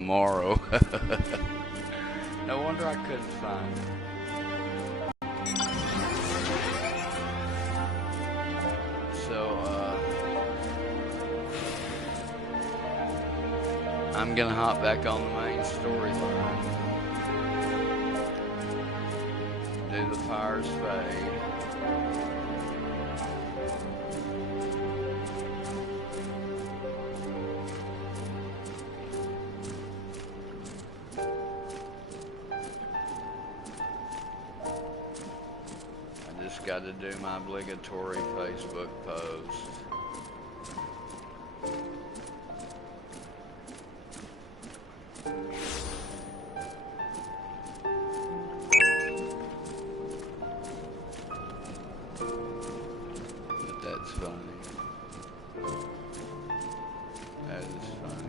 tomorrow. No wonder I couldn't find it. So, I'm gonna hop back on the main storyline. Do the fires fade. Got to do my obligatory Facebook post. But that's funny. That is funny.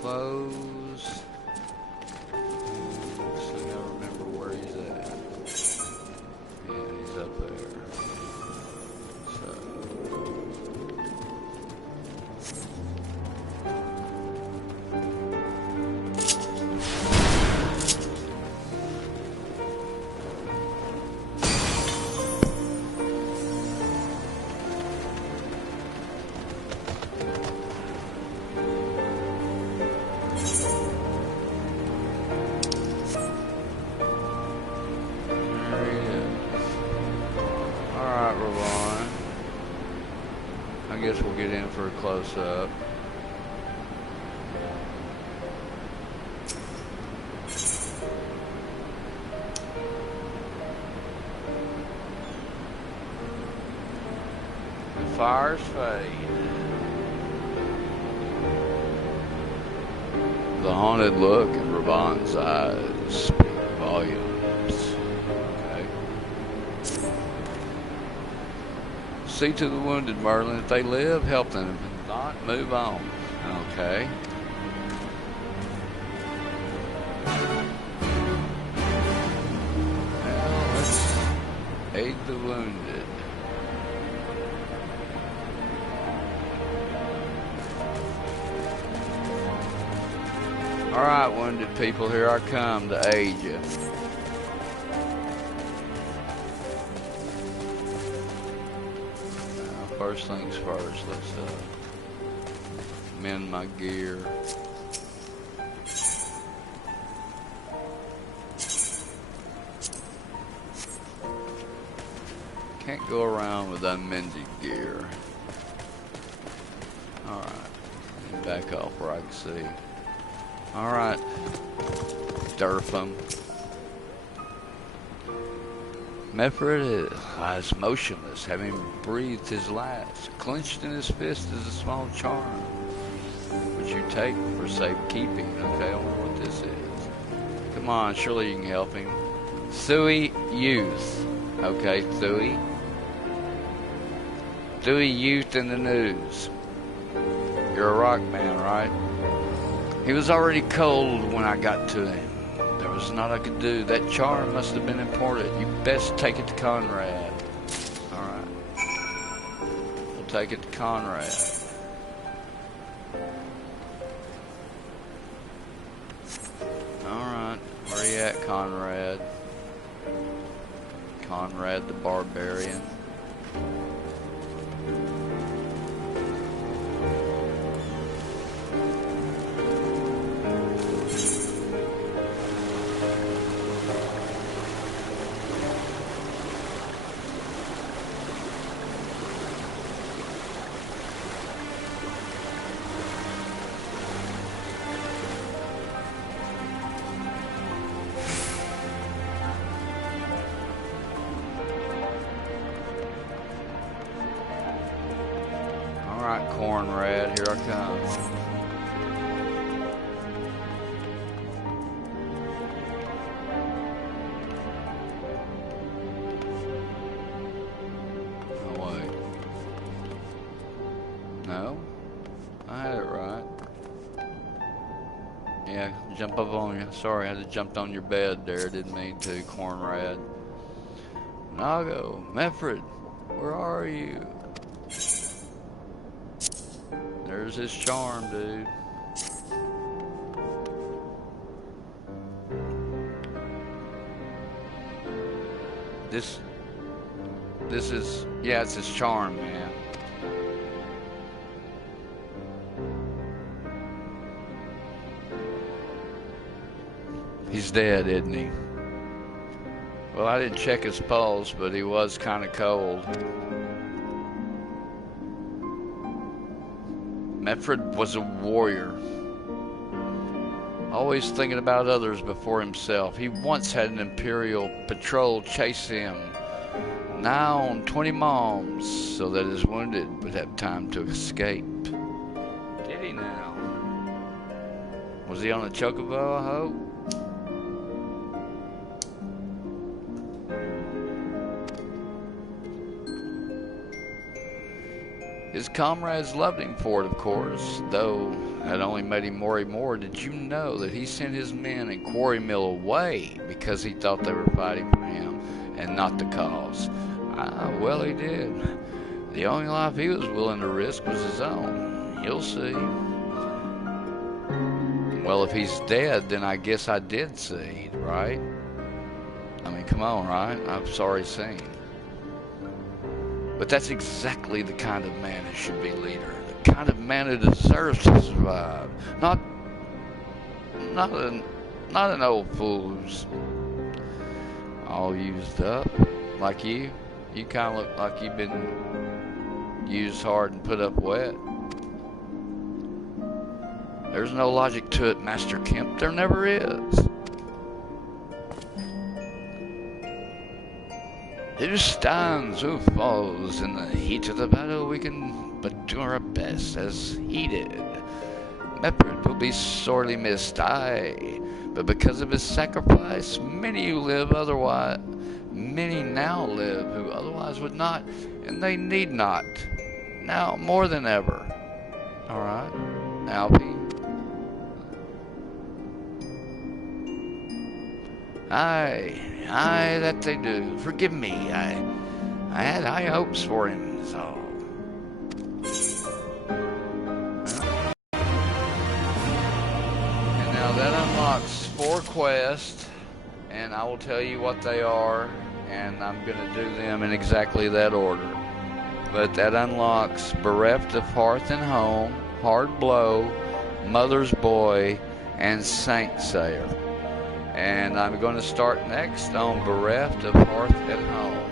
Close. So I gotta remember where he's at. Yeah, he's up there. So. I guess we'll get in for a close-up. The fires fade. The haunted look in Ravon's eyes speak volumes. Okay. See to the wounded, Merlin. If they live, help them. If not, move on. Okay. Well, let's aid the wounded. All right, wounded people, here I come to aid you. First things first, let's mend my gear. Can't go around with unmended gear. Alright, back off where I can see. Alright, Durfum. Mefred lies motionless, having breathed his last. Clenched in his fist is a small charm, which you take for safekeeping. Okay, I don't know what this is. Come on, surely you can help him. Thuy Youth. Okay, Thuy. Thuy Youth in the news. You're a rock man, right? He was already cold when I got to him. There was naught I could do. That charm must have been important. You best take it to Conrad. Alright. We'll take it to Conrad. Alright. Where you at, Conrad? Conrad the Barbarian. Conrad, here I come. Oh wait. No? I had it right. Yeah, jump up on you. Sorry, I had to jump on your bed there. Didn't mean to, Conrad. Nago, Meffred, where are you? There's his charm, dude. This is, yeah, it's his charm, man. He's dead, isn't he? Well, I didn't check his pulse, but he was kind of cold. Meffred was a warrior, always thinking about others before himself. He once had an Imperial patrol chase him, nigh on 20 moms, so that his wounded would have time to escape. Did he now? Was he on a chocobo, I hope? His comrades loved him for it, of course, though that only made him worry more. Did you know that he sent his men and Quarry Mill away because he thought they were fighting for him and not the cause? Well, he did. The only life he was willing to risk was his own. You'll see. Well, if he's dead, then I guess I did see, right? I mean, come on, right? I'm sorry seen. But that's exactly the kind of man who should be leader. The kind of man who deserves to survive. Not an old fool who's all used up. Like you. You kind of look like you've been used hard and put up wet. There's no logic to it, Master Kemp. There never is. Who stands, who falls in the heat of the battle, we can but do our best as he did. Meffred will be sorely missed, aye, but because of his sacrifice, many who live otherwise, many now live who otherwise would not, and they need not, now more than ever. Alright, Alfie. Aye, that they do. Forgive me, I had high hopes for him, so... And now that unlocks 4 quests, and I will tell you what they are, and I'm gonna do them in exactly that order. But that unlocks Bereft of Hearth and Home, Hard Blow, Mother's Boy, and Saint Sayer. And I'm going to start next on Bereft of Hearth and Home.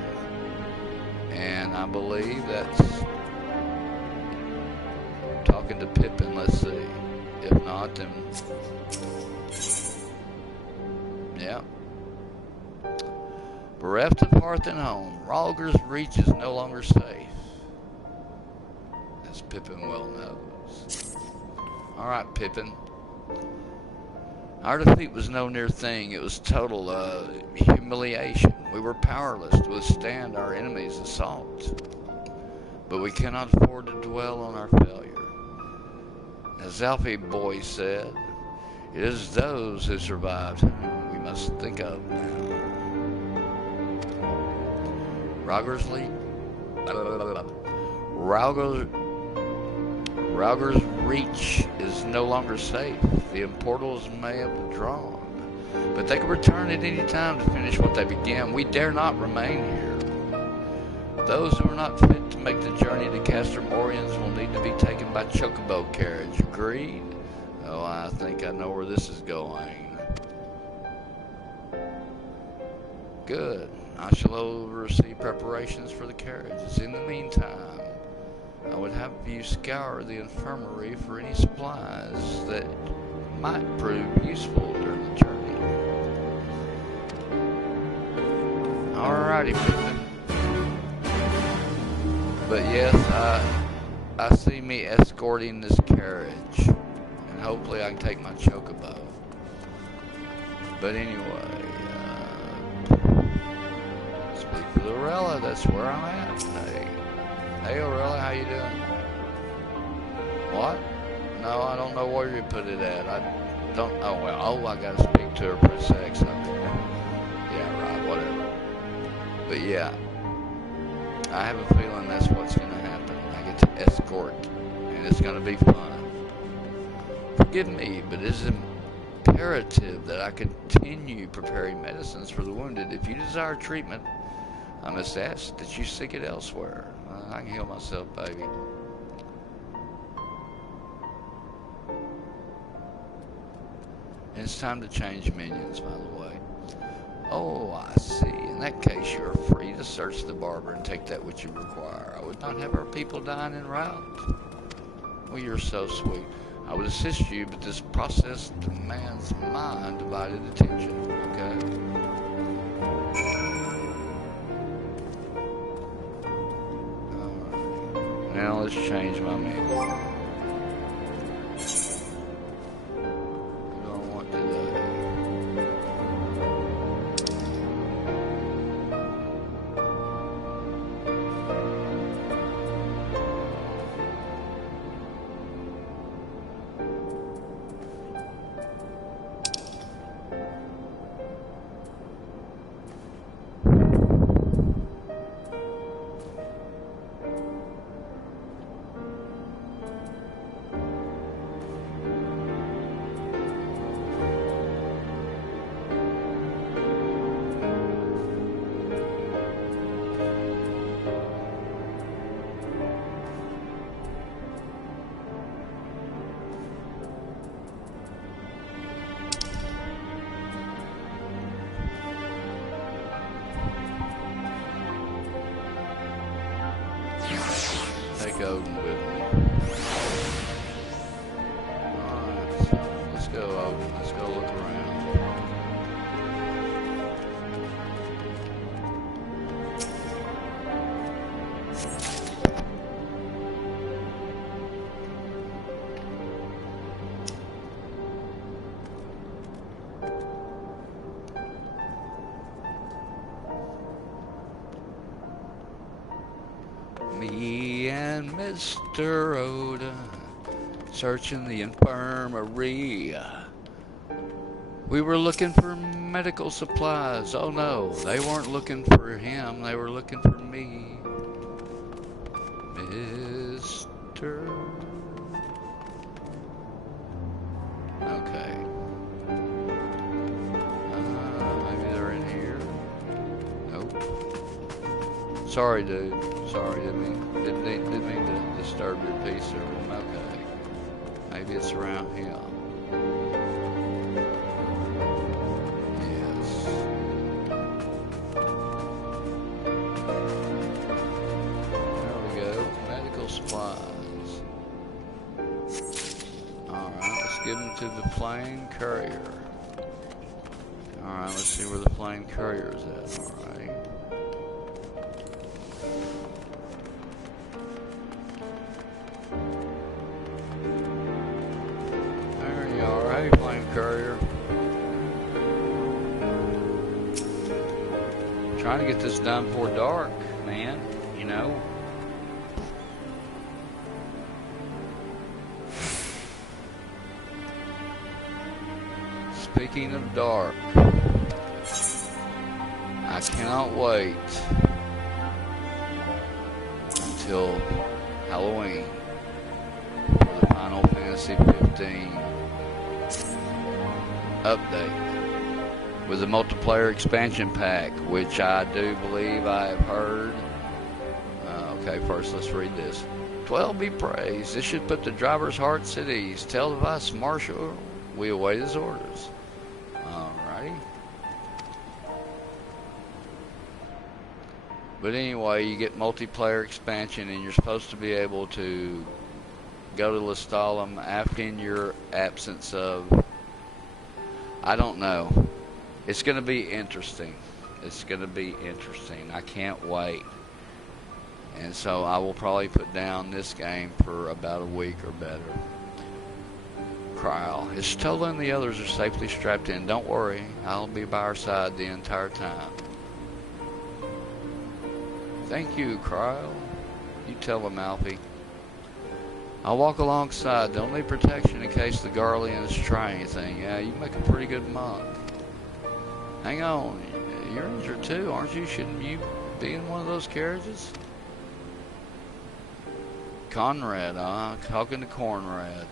And I believe that's talking to Pippin. Let's see. If not, then... yeah. Bereft of Hearth and Home. Ralger's Reach is no longer safe. As Pippin well knows. Alright, Pippin. Our defeat was no near thing. It was total humiliation. We were powerless to withstand our enemy's assault. But we cannot afford to dwell on our failure. As Alfie Boy said, it is those who survived whom we must think of now. Rauger's reach is no longer safe. The portals may have withdrawn, but they can return at any time to finish what they began. We dare not remain here. Those who are not fit to make the journey to Castor Morians will need to be taken by chocobo carriage. Agreed? Oh, I think I know where this is going. Good. I shall oversee preparations for the carriages. In the meantime, I would have you scour the infirmary for any supplies that might prove useful during the journey. Alrighty, Pippin. But yes, I see me escorting this carriage, and hopefully I can take my chocobo. But anyway, speak for the Aurelia, that's where I'm at. Hey Aurelia, how you doing? What? No, I don't know where you put it at. I don't, oh well, oh, I gotta speak to her, press X. Yeah, right, whatever. But yeah, I have a feeling that's what's gonna happen. I get to escort, and it's gonna be fun. Forgive me, but it is imperative that I continue preparing medicines for the wounded. If you desire treatment, I must ask that you seek it elsewhere. I can heal myself, baby. And it's time to change minions, by the way. Oh, I see. In that case, you are free to search the barber and take that which you require. I would not have our people dying en route. Well, you're so sweet. I would assist you, but this process demands my undivided attention, okay? Now let's change my menu. What do I want today? Take Odin with me. Alright, so let's go, Odin. Let's go look around. Me and Mr. Oda searching the infirmary. We were looking for medical supplies. Oh no, they weren't looking for him, they were looking for me. Mr. Okay. Maybe they're in here. Nope. Sorry, dude. Sorry, didn't mean to disturb your peace or okay. Maybe it's around here. Yes. There we go. Medical supplies. Alright, let's give them to the plane courier. Alright, let's see where the plane courier is at. Alright. There you are. Hey, plane courier. trying to get this done before dark, man, you know. Speaking of dark, I cannot wait until Halloween for the Final Fantasy 15 update with the multiplayer expansion pack, which I do believe I have heard. Okay, first let's read this. 12 be praised. This should put the driver's hearts at ease. Tell the vice marshal we await his orders. Alrighty. But anyway, you get multiplayer expansion, and you're supposed to be able to go to Lestalem after your absence of, I don't know. It's going to be interesting. It's going to be interesting. I can't wait. And so I will probably put down this game for about a week or better. Kryl. His Stola and the others are safely strapped in. Don't worry. I'll be by our side the entire time. Thank you, Kryl. You tell him, Alfie. I'll walk alongside. They'll need protection in case the Garleans try anything. Yeah, you make a pretty good monk. Hang on. You're injured too, aren't you? Shouldn't you be in one of those carriages? Conrad, talking to Conrad.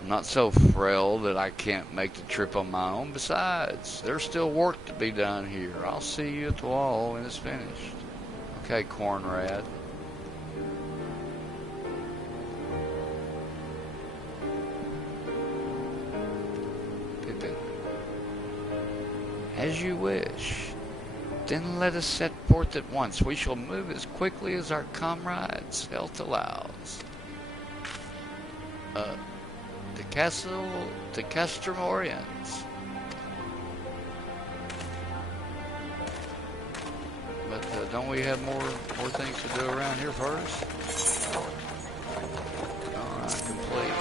I'm not so frail that I can't make the trip on my own. Besides, there's still work to be done here. I'll see you at the wall when it's finished. Okay, Conrad. Pippin. As you wish. Then let us set forth at once. We shall move as quickly as our comrades' health allows. The castle, the Castromorians. But don't we have more things to do around here first? Alright, complete.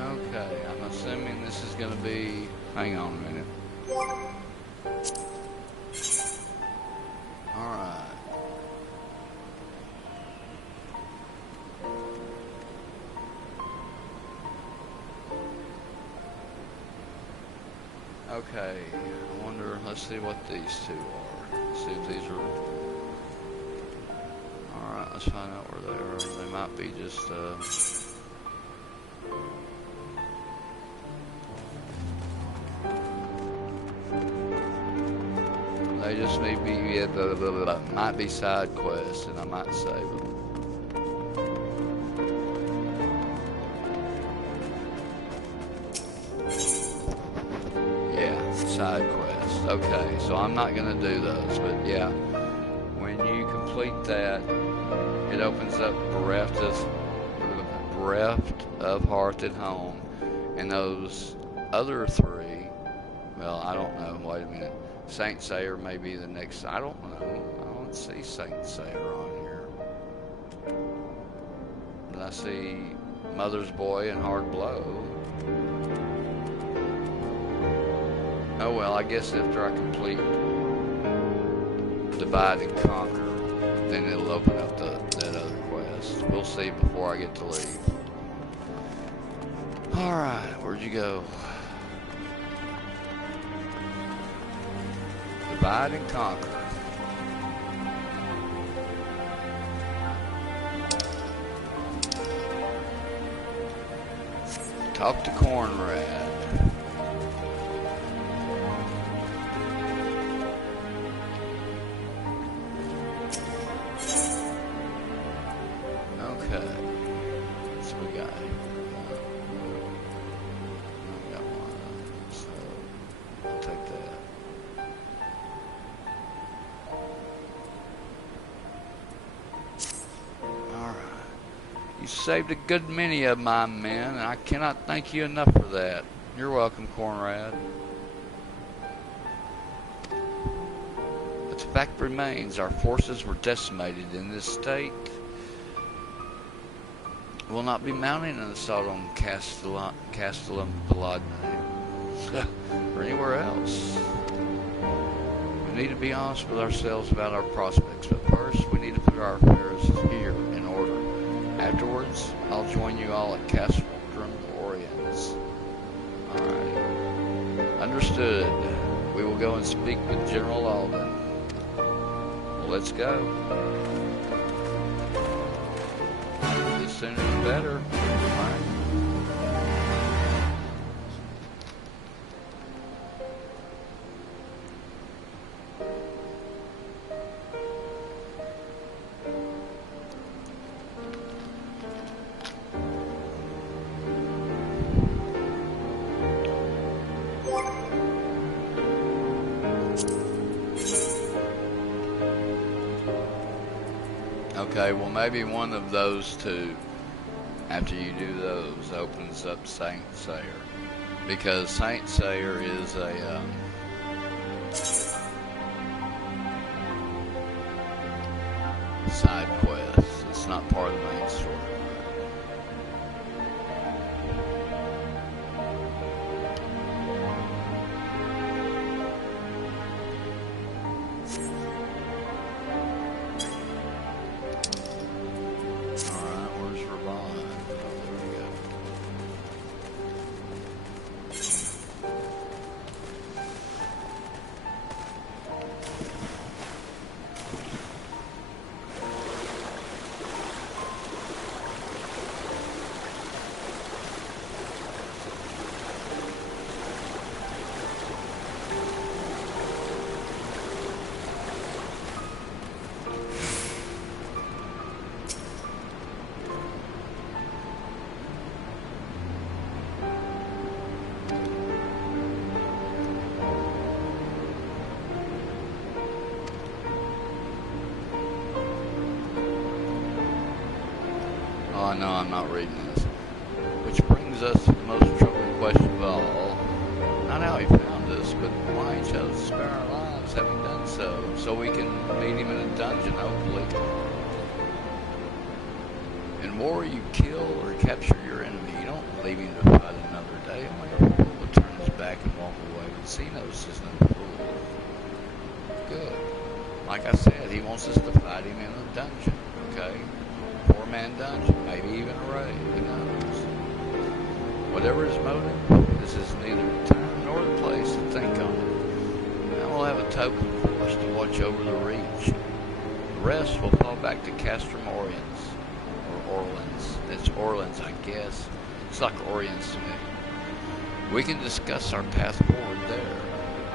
Okay, I'm assuming this is going to be... Hang on a minute. Alright. Okay, I wonder, let's see what these two are. Let's see if these are... Alright, let's find out where they are. They might be just, they just may be, yeah, might be side quests, and I might save them. Yeah, side quests. Okay, so I'm not going to do those, but yeah, when you complete that, it opens up Bereft of Hearth at Home, and those other three, well, I don't know, wait a minute. Saint Sayer may be the next. I don't know. I don't see Saint Sayer on here. But I see Mother's Boy and Hard Blow. Oh well, I guess after I complete Divide and Conquer, then it'll open up that other quest. We'll see before I get to leave. Alright, where'd you go? Divide and Conquer. Talk to Conrad. Okay. So we got here. We got one. So I'll take that. You saved a good many of my men, and I cannot thank you enough for that. You're welcome, Conrad. But the fact remains, our forces were decimated in this state. will not be mounting an assault on Streams-Stormblood-Main or anywhere else. We need to be honest with ourselves about our prospects, but first we need to put our affairs here in order. Afterwards, I'll join you all at Streams-Stormblood-Main. Alright. Understood. We will go and speak with General Alden. Well, let's go. The sooner the better. Alright. Okay, well maybe one of those two, after you do those, opens up Saint Sayer. Because Saint Sayer is a side quest. It's not part of the main story. Oh no, I'm not reading this. Which brings us to the most troubling question of all. Not how he found us, but why he chose to spare our lives having done so. So we can meet him in a dungeon, hopefully. In war, you kill or capture your enemy. You don't leave him to fight another day. Only a fool will turn his back and walk away. But Xenos is no fool. Good. Like I said, he wants us to fight him in a dungeon, okay? 4-man dungeon, maybe even a raid, who knows? Whatever his motive, this is neither the time nor the place to think on it. Now we'll have a token force to watch over the reach. The rest will fall back to Castrum Oriens, or Orleans. It's Orleans, I guess. It's like Oriens to me. We can discuss our path forward there.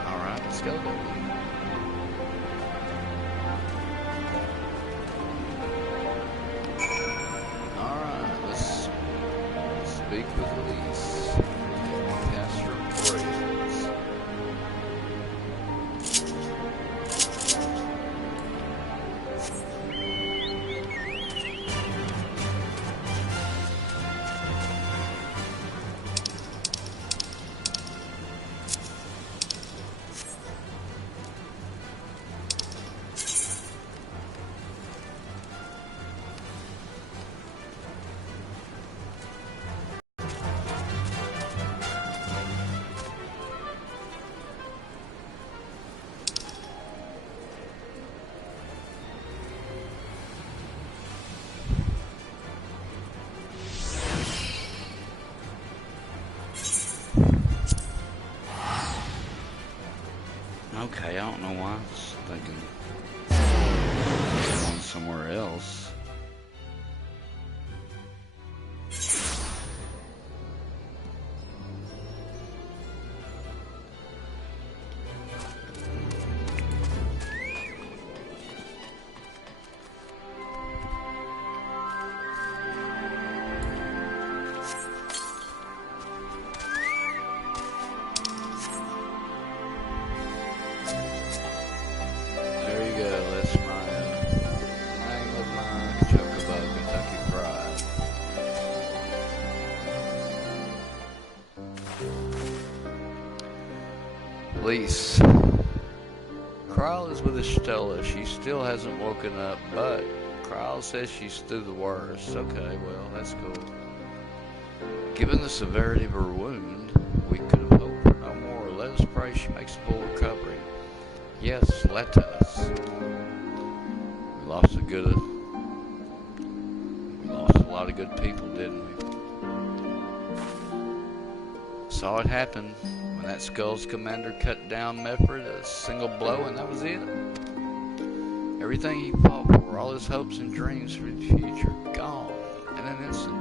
Alright, let's go there. Speak with Elise. Cast your praise. Okay, I don't know why I was thinking going somewhere else. Elise. Krile is with Estella. She still hasn't woken up, but Trial says she's through the worst. Okay, well, that's cool. Given the severity of her wound, we could have hoped for no more. Let us pray she makes a full recovery. Yes, let us. We lost a lot of good people, didn't we? Saw it happen when that Skull's commander cut down Mefford a single blow, and that was it. Everything he fought for, all his hopes and dreams for the future, gone in an instant.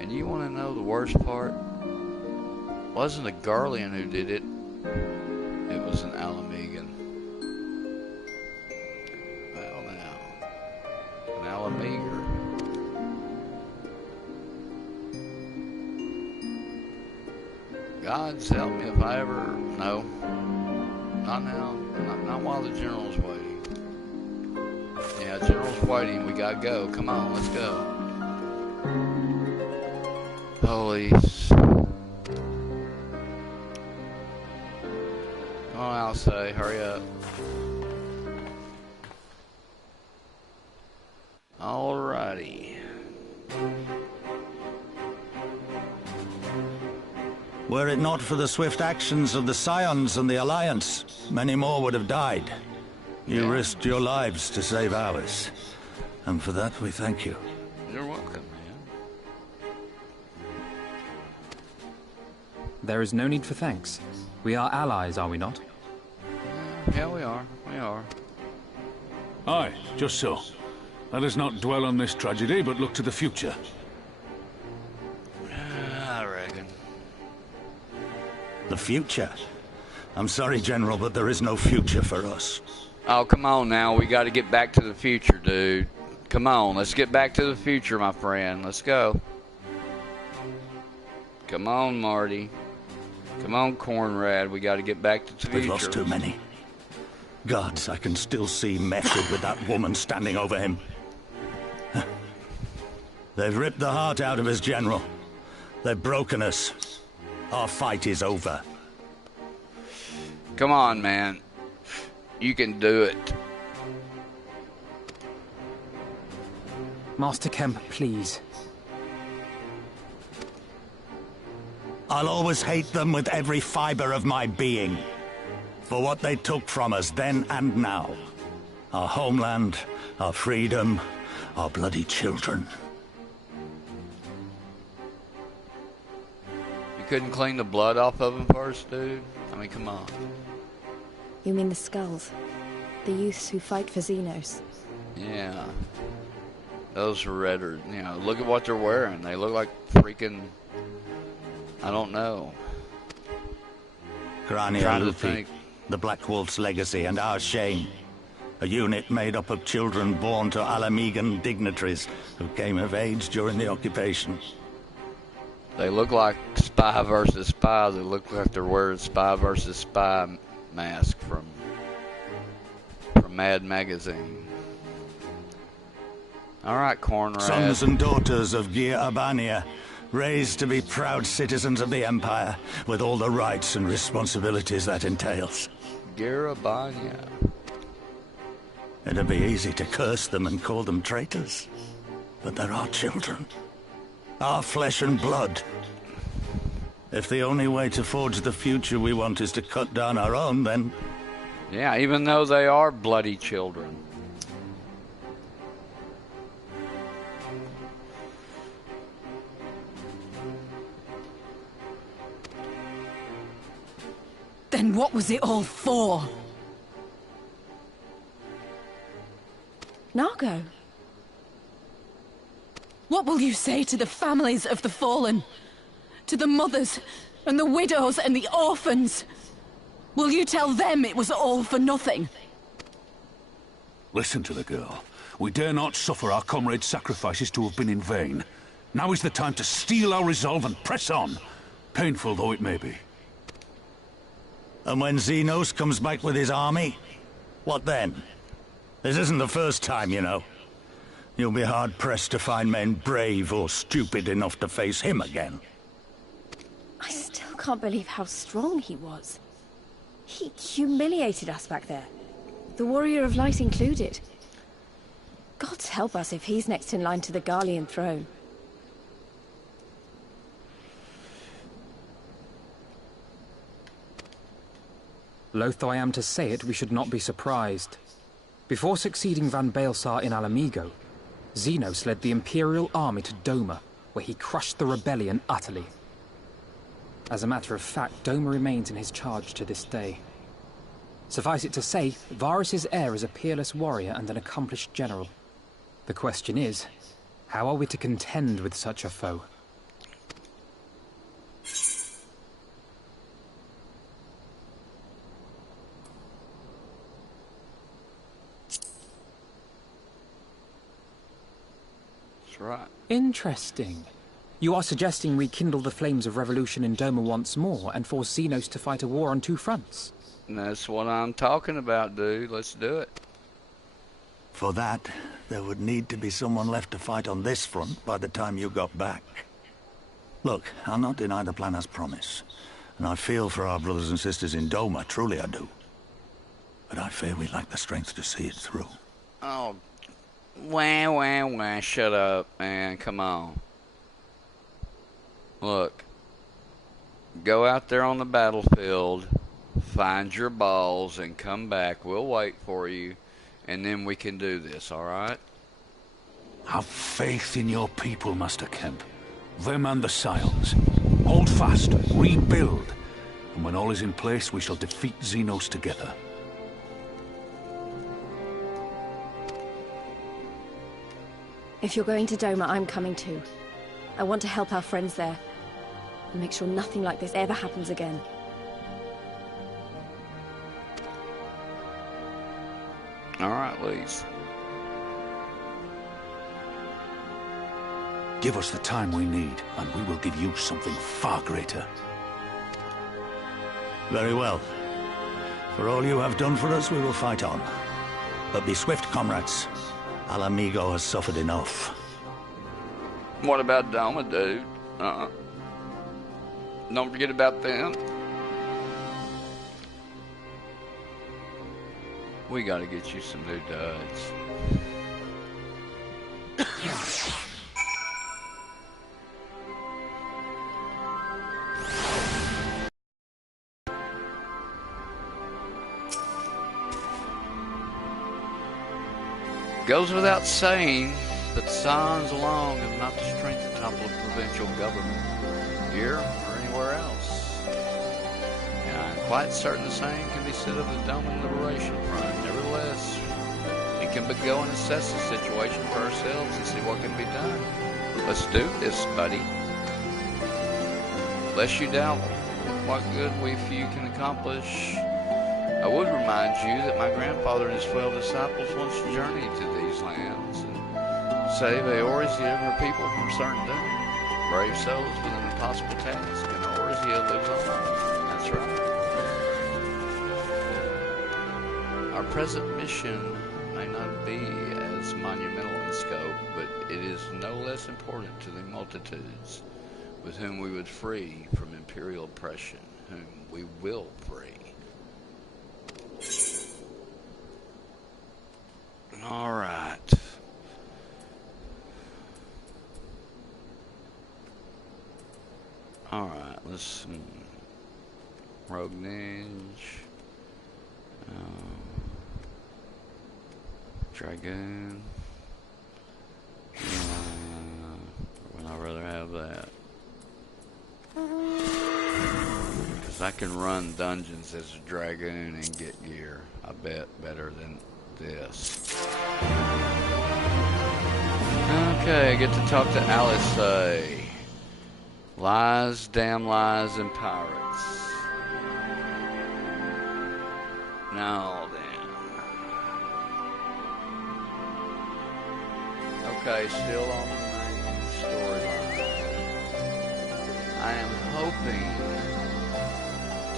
And you want to know the worst part? It wasn't a Garlean who did it. It was an Alamegan. Well now, an Alameager. God's help me if I ever... No. Not now. Not while the General's waiting. Yeah, General's waiting. We gotta go. Come on, let's go. Police. Come on, I'll say. Hurry up. Alrighty. Were it not for the swift actions of the Scions and the Alliance, many more would have died. You risked your lives to save ours. And for that, we thank you. You're welcome, man. There is no need for thanks. We are allies, are we not? Yeah, we are. We are. Aye, just so. Let us not dwell on this tragedy, but look to the future. I reckon. The future? I'm sorry, General, but there is no future for us. Oh, come on now. We got to get back to the future, dude. Come on. Let's get back to the future, my friend. Let's go. Come on, Marty. Come on, Cornrad. We got to get back to the future. We've lost too many. Gods, I can still see Method with that woman standing over him. They've ripped the heart out of us, General. They've broken us. Our fight is over. Come on, man. You can do it. Master Kemp, please. I'll always hate them with every fiber of my being. For what they took from us then and now. Our homeland, our freedom, our bloody children. You couldn't clean the blood off of them first, dude? I mean, come on. You mean the skulls? The youths who fight for Xenos? Yeah. Those are redder. You know, look at what they're wearing. They look like freaking... I don't know. Grania Luthi, the Black Wolf's legacy and our shame. A unit made up of children born to Alamegan dignitaries who came of age during the occupation. They look like Spy versus Spy. They look like they're wearing Spy versus Spy mask from Mad Magazine. All right, Cornrad. Sons and daughters of Gir Abania, raised to be proud citizens of the Empire, with all the rights and responsibilities that entails. Gir Abania. It'd be easy to curse them and call them traitors. But they're our children. Our flesh and blood. If the only way to forge the future we want is to cut down our own, then... Yeah, even though they are bloody children. Then what was it all for? Nargo? What will you say to the families of the fallen? To the mothers, and the widows, and the orphans? Will you tell them it was all for nothing? Listen to the girl. We dare not suffer our comrades' sacrifices to have been in vain. Now is the time to steel our resolve and press on, painful though it may be. And when Xenos comes back with his army, what then? This isn't the first time, you know. You'll be hard-pressed to find men brave or stupid enough to face him again. I still can't believe how strong he was. He humiliated us back there. The Warrior of Light included. Gods help us if he's next in line to the Garlean throne. Loath though I am to say it, we should not be surprised. Before succeeding Van Baelsar in Alamigo, Xenos led the Imperial army to Doma, where he crushed the rebellion utterly. As a matter of fact, Doma remains in his charge to this day. Suffice it to say, Varys' heir is a peerless warrior and an accomplished general. The question is, how are we to contend with such a foe? That's right. Interesting. You are suggesting we kindle the flames of revolution in Doma once more and force Xenos to fight a war on two fronts? And that's what I'm talking about, dude. Let's do it. For that, there would need to be someone left to fight on this front by the time you got back. Look, I'll not deny the plan as promised, and I feel for our brothers and sisters in Doma, truly I do. But I fear we lack the strength to see it through. Oh, wah, shut up, man, come on. Look, go out there on the battlefield, find your balls, and come back. We'll wait for you, and then we can do this, alright? Have faith in your people, Master Kemp. Them and the Scions. Hold fast, rebuild, and when all is in place, we shall defeat Xenos together. If you're going to Doma, I'm coming too. I want to help our friends there, and make sure nothing like this ever happens again. Alright, Lise. Give us the time we need, and we will give you something far greater. Very well. For all you have done for us, we will fight on. But be swift, comrades. Alamigo has suffered enough. What about Doma, dude? Don't forget about them. We gotta get you some new duds. Goes without saying, but Scions alone have not the strength to topple a provincial government, here or anywhere else. And I'm quite certain the same can be said of the Doman Liberation Front. Nevertheless, we can go and assess the situation for ourselves and see what can be done. Let's do this, buddy. Lest you doubt what good we few can accomplish, I would remind you that my grandfather and his 12 disciples once journeyed to these lands and saved Eorzea and her people from certain doom. Brave souls with an impossible task, and Eorzea lives on. That's right. Our present mission may not be as monumental in scope, but it is no less important to the multitudes with whom we would free from imperial oppression, whom we will free. All right. All right, let's Rogue Ninja, Dragoon. Would I rather have that? Because I can run dungeons as a Dragoon and get gear. I bet better than this. Okay, I get to talk to Alice. Lies, damn lies, and pirates. Now then. Okay, still on the main storyline. I am hoping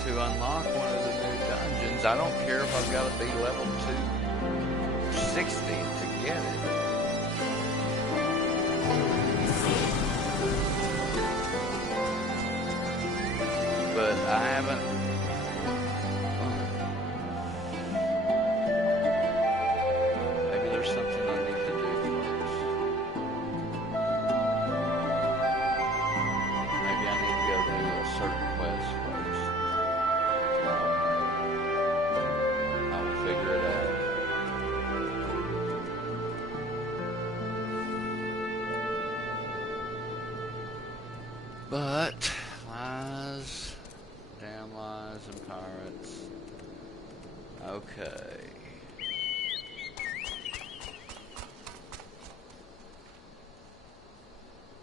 to unlock one of the new dungeons. I don't care if I've got to be level 260 to get it. But I haven't. Maybe there's something I need to do But lies, damn lies and pirates. Okay.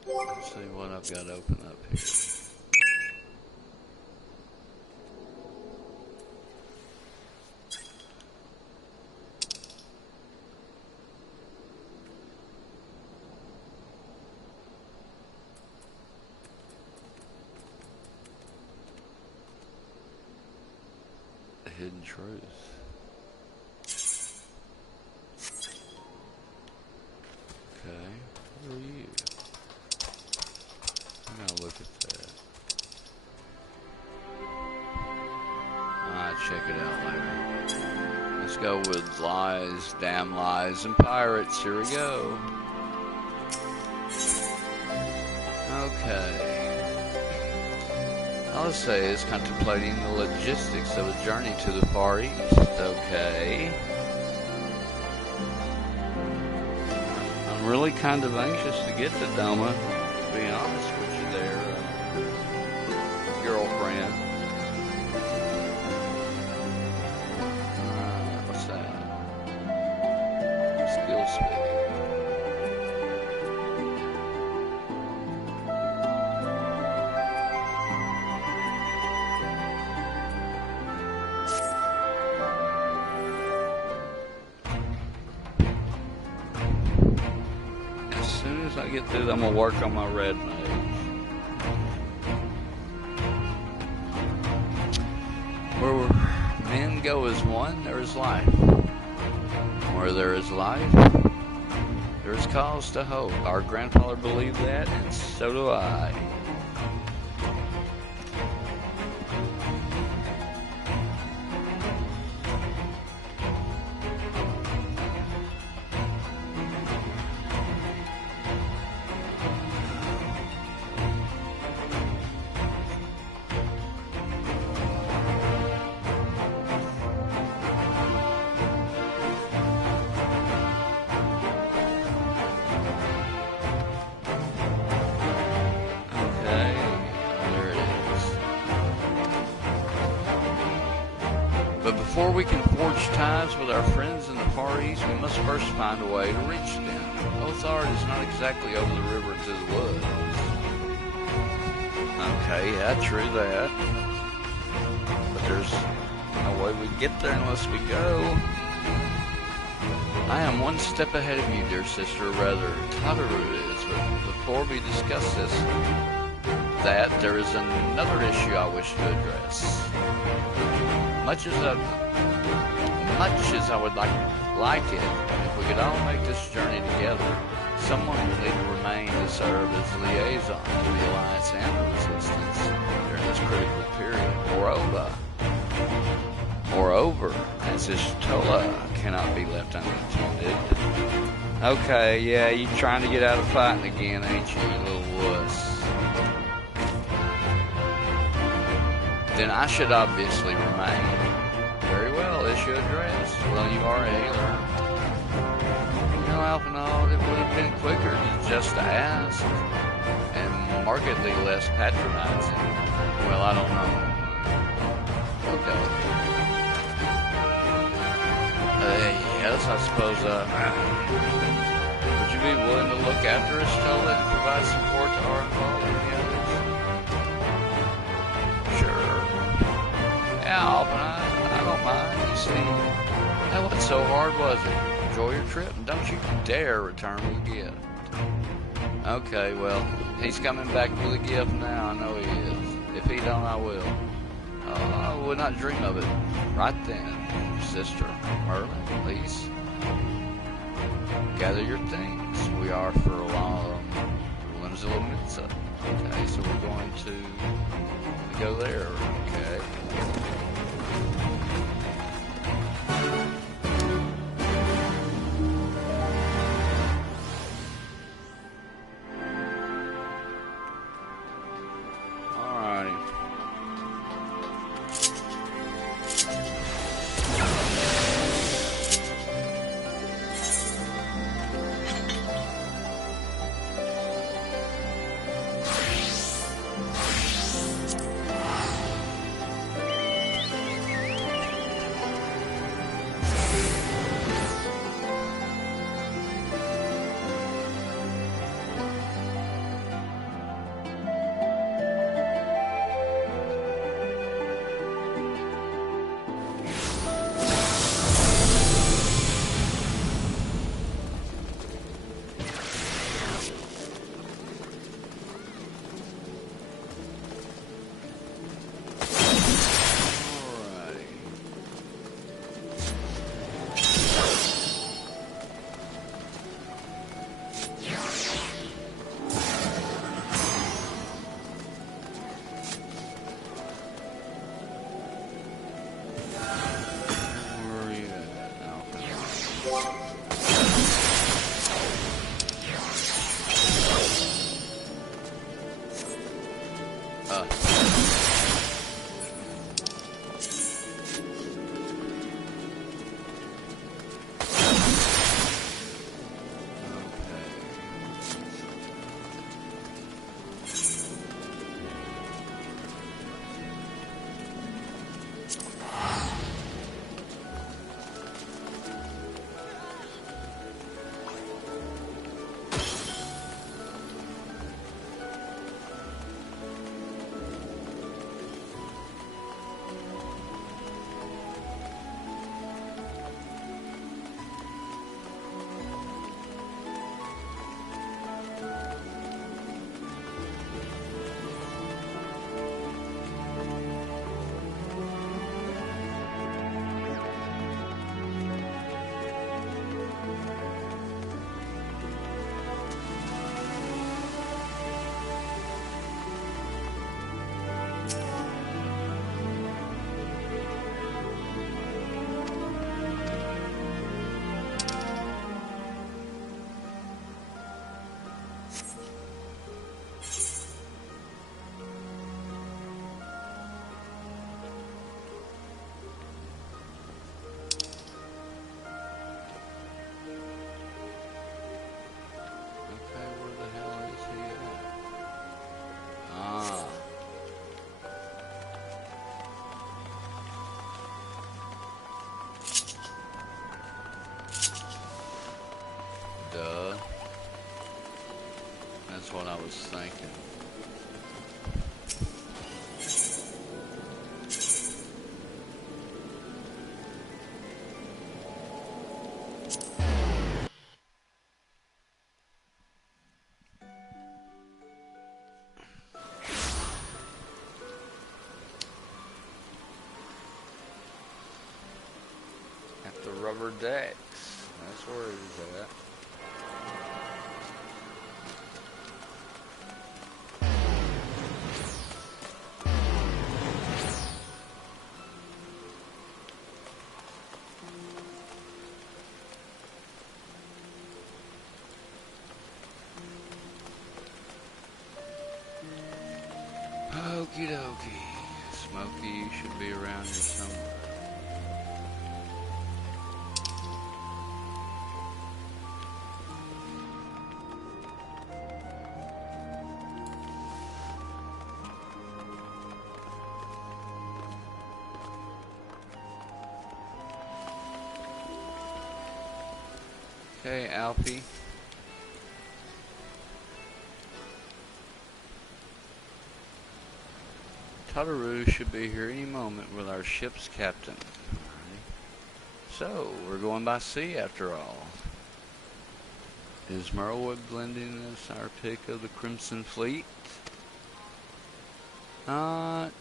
Let's see what I've got open up here. Hidden truth. Okay, who are you? I'm gonna look at that. Alright, check it out later. Let's go with lies, damn lies, and pirates. Here we go. Okay. I'll say is contemplating the logistics of a journey to the Far East. Okay. I'm really kind of anxious to get to Doma, to be honest with you there, girlfriend. What's that? Skill speed. I get through, I'm gonna work on my red mage. Where men go as one, there is life. Where there is life, there is cause to hope. Our grandfather believed that, and so do I. Before we can forge ties with our friends in the Far East, we must first find a way to reach them. Othard is not exactly over the river to the woods. Okay, yeah, true that. But there's no way we get there unless we go. I am one step ahead of you, dear sister, or rather, Tataru is. But before we discuss this, there is another issue I wish to address. Much as I would like it, if we could all make this journey together, someone would need to remain to serve as a liaison to the Alliance and the Resistance during this critical period. Moreover, as Ishtola cannot be left unattended. Okay, yeah, you trying to get out of fighting again, ain't you, you little wuss? Then I should obviously remain. Very well, issue address. Well, you are a healer. You know, Alphanald, it would have been quicker just to ask. And markedly less patronizing. Well, I don't know. Okay. Yes, I suppose, would you be willing to look after us, Tola, and provide support to our involved and the others? Sure. Yeah, Alphanald. I don't mind. You see, that wasn't so hard, was it? Enjoy your trip, and don't you dare return with a gift. Okay, well, he's coming back with a gift now. I know he is. If he don't, I will. I would not dream of it. Right then, sister Merlin, please gather your things. We are for a long Limzilla. Okay, so we're going to go there. Okay. That's what I was thinking. At the rubber decks. That's where he's at. Okie dokie. Smokey, you should be around here somewhere. Okay, Alfie. Tataru should be here any moment with our ship's captain. So, we're going by sea after all. Is Merlewood blending us our pick of the Crimson Fleet? Not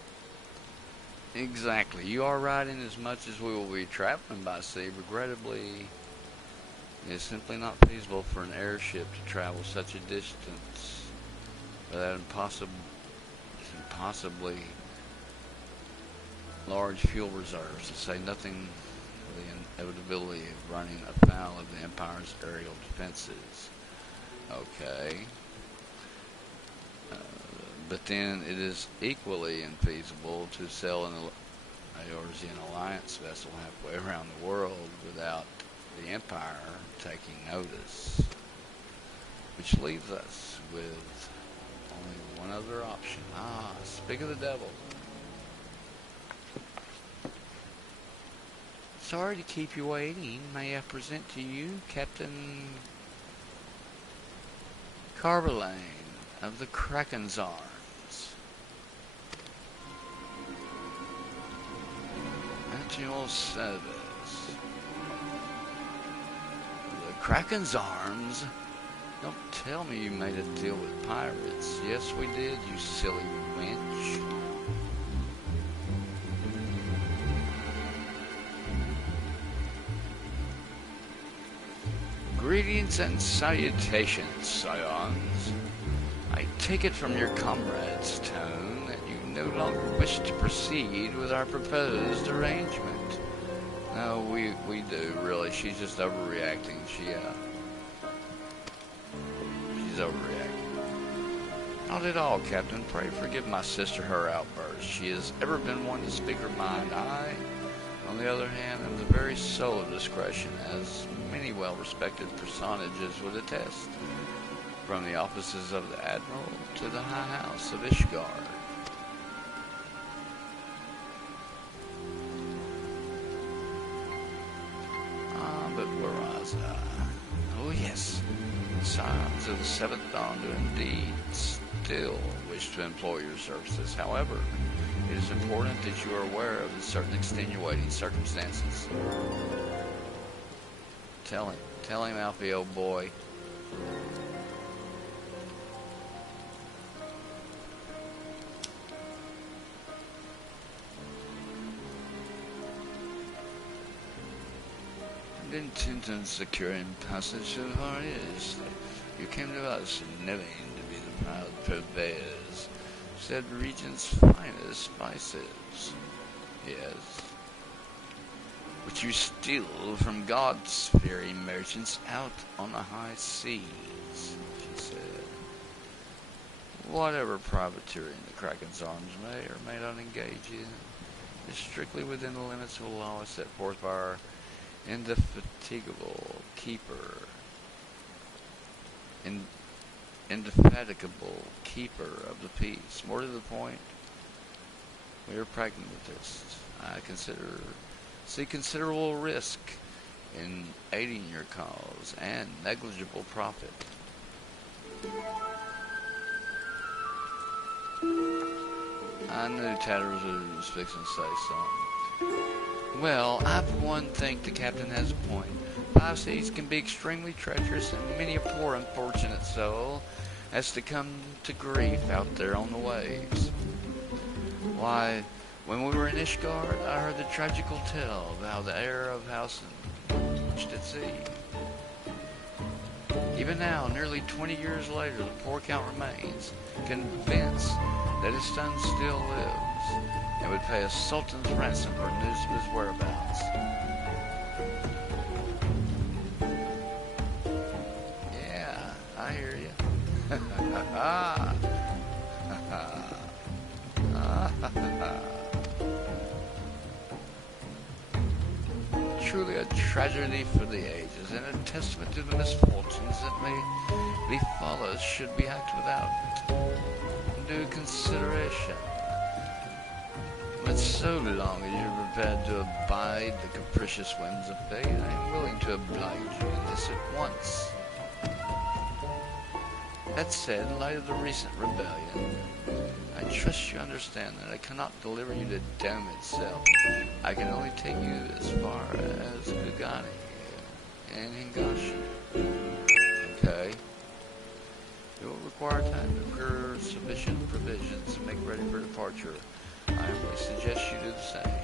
exactly. You are right in as much as we will be traveling by sea. Regrettably, it's simply not feasible for an airship to travel such a distance without impossibly large fuel reserves, to say nothing of the inevitability of running afoul of the Empire's aerial defenses. Okay. But then it is equally infeasible to sail an Eorzean Alliance vessel halfway around the world without the Empire taking notice. Which leaves us with only one other option. Ah, speak of the devil. Sorry to keep you waiting. May I present to you Captain Carberlane of the Kraken's Arms. At your service. The Kraken's Arms? Don't tell me you made a deal with pirates. Yes, we did, you silly wench. Greetings and salutations, scions. I take it from your comrade's tone that you no longer wish to proceed with our proposed arrangement. No, we do, really. She's just overreacting. She's overreacting. Not at all, Captain. Pray forgive my sister her outburst. She has ever been one to speak her mind. I, on the other hand, am the very soul of discretion, as many well-respected personages would attest, from the offices of the Admiral to the High House of Ishgard. But where was I? Oh yes, the Scions of the Seventh Dawn do indeed still wish to employ your services. However, it is important that you are aware of the certain extenuating circumstances. Tell him, Alfie, old boy. I intend on securing passage to our ears. You came to us knowing to be the proud purveyors, said region's finest spices. Yes. Which you steal from God's very merchants out on the high seas, she said. Whatever privateering the Kraken's Arms may or may not engage in is strictly within the limits of the law set forth by our indefatigable keeper. Indefatigable keeper of the peace. More to the point, we are pragmatists. I see considerable risk in aiding your cause and negligible profit. I knew Tatters was fixing to say something. Well, I for one think the captain has a point. 5 seas can be extremely treacherous, and many a poor unfortunate soul has to come to grief out there on the waves. Why, when we were in Ishgard, I heard the tragical tale of how the heir of Hausen perished at sea. Even now, nearly 20 years later, the poor count remains, convinced that his son still lives, and would pay a sultan's ransom for news of his whereabouts. Yeah, I hear you. Truly a tragedy for the ages, and a testament to the misfortunes that may befall us should be acted without due consideration. But so long as you're prepared to abide the capricious whims of fate, I am willing to oblige you in this at once. That said, in light of the recent rebellion, I trust you understand that I cannot deliver you to Dome itself. I can only take you as far as Gugani and Hingashi. Okay. You will require time to procure sufficient provisions to make ready for departure. I humbly suggest you do the same.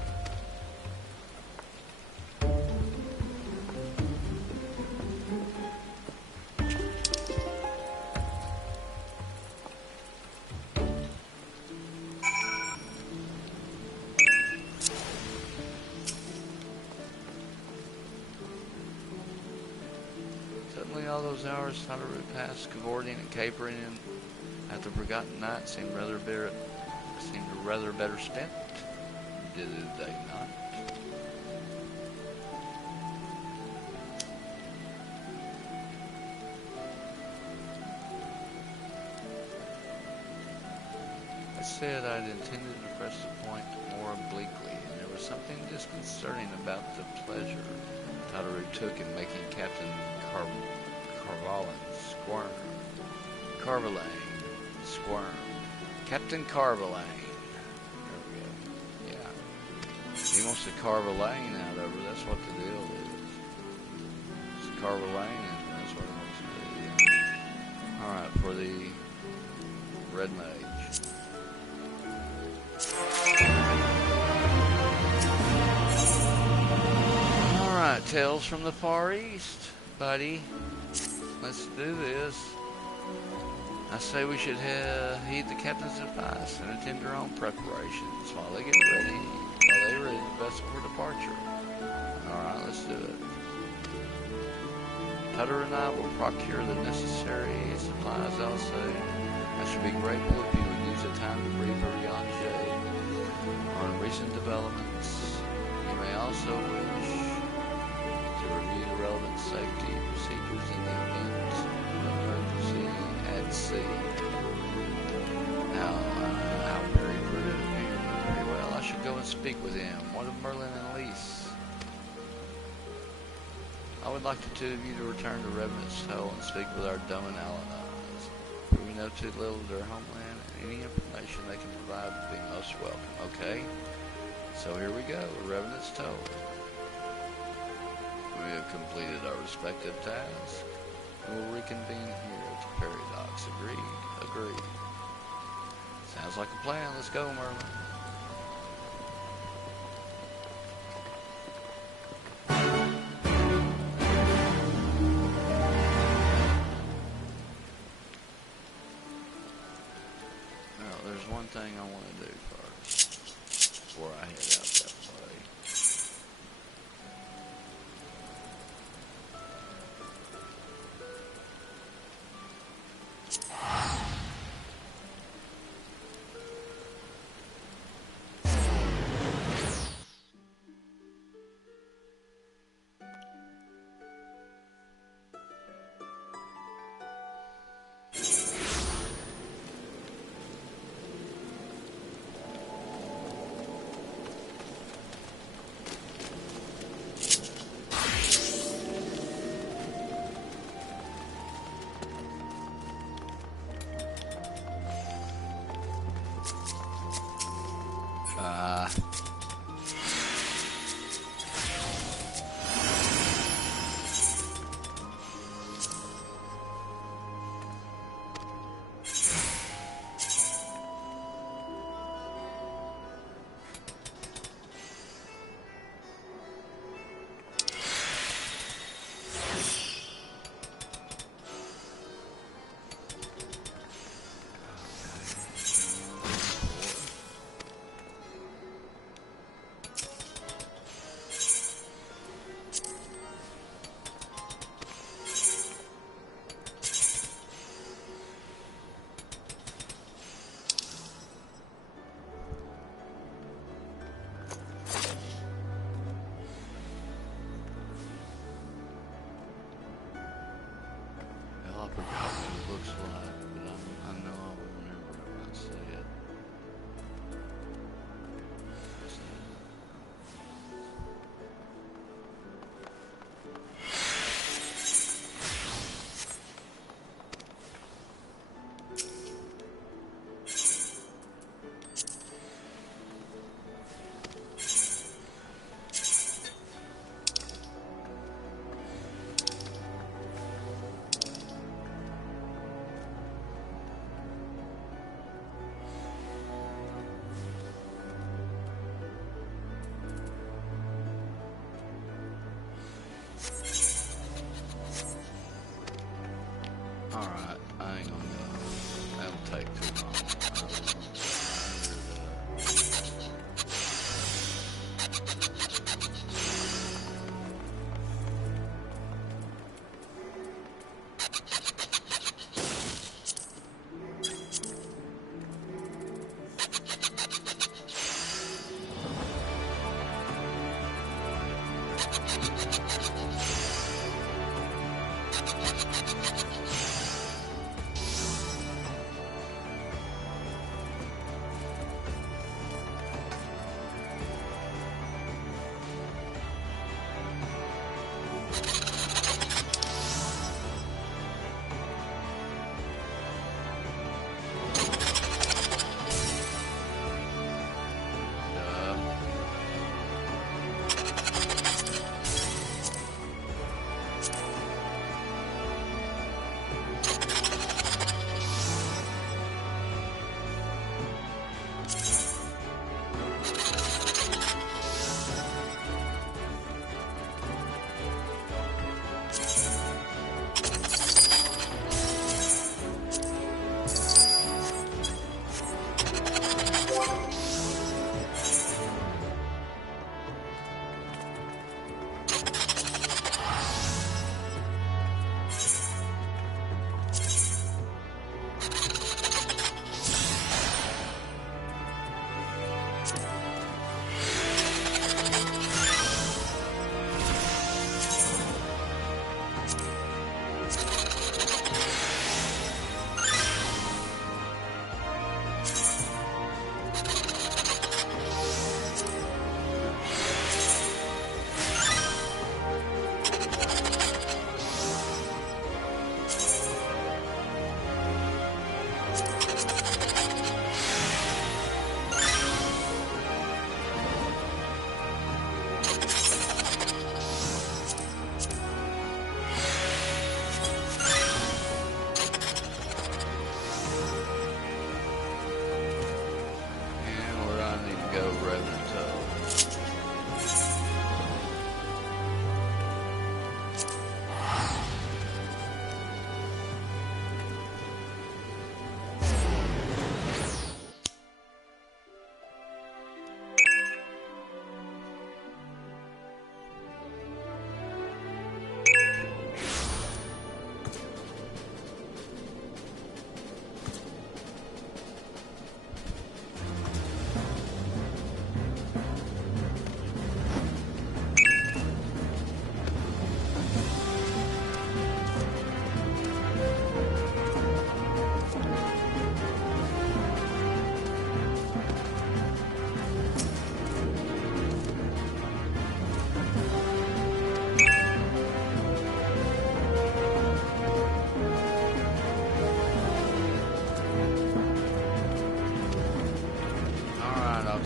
All those hours Tataru passed cavorting and capering at the Forgotten Night seemed rather better spent, did they not? I said I'd intended to press the point more obliquely, and there was something disconcerting about the pleasure Tataru took in making Captain Carvalane squirm. Captain Carvalane. There we go. Yeah. He wants to carve a lane out of her. That's what the deal is. Just carve a lane, and that's what he wants to do. Yeah. Alright, for the Red Mage. Alright, Tales from the Far East, buddy. Let's do this. I say we should heed the captain's advice and attend our own preparations while they ready the vessel for departure. Alright, let's do it. Tataru and I will procure the necessary supplies, I'll say. I should be grateful if you would use the time to brief Ariane on recent developments. You may also wish to review the relevant safety procedures in the event of emergency at sea. Now, how very prudent of you. Very well, I should go and speak with him. What of Merlin and Lise? I would like the two of you to return to Revenant's Hell and speak with our Dome and Alanaz. For we know too little of their homeland, and any information they can provide would be most welcome, okay? So here we go, Revenant's Toe. We have completed our respective tasks. We will reconvene here at the Paradox. Agreed? Agreed. Sounds like a plan. Let's go, Merlin. Now, there's one thing I want to do first before I head out that way. looks like, but I know I would remember if I see it. Alright, I ain't gonna go. That'll take too long.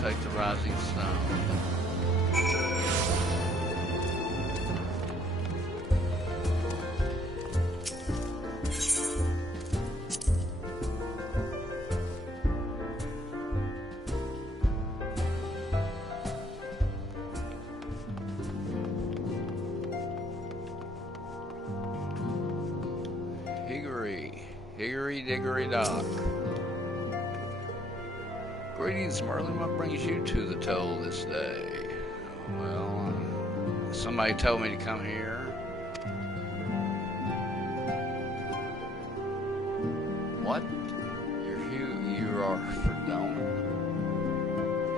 Take the rising stone. Hickory dickory dock. Greetings, Merlin. What brings you to the toll this day? Well, somebody told me to come here. What? You are for Doma?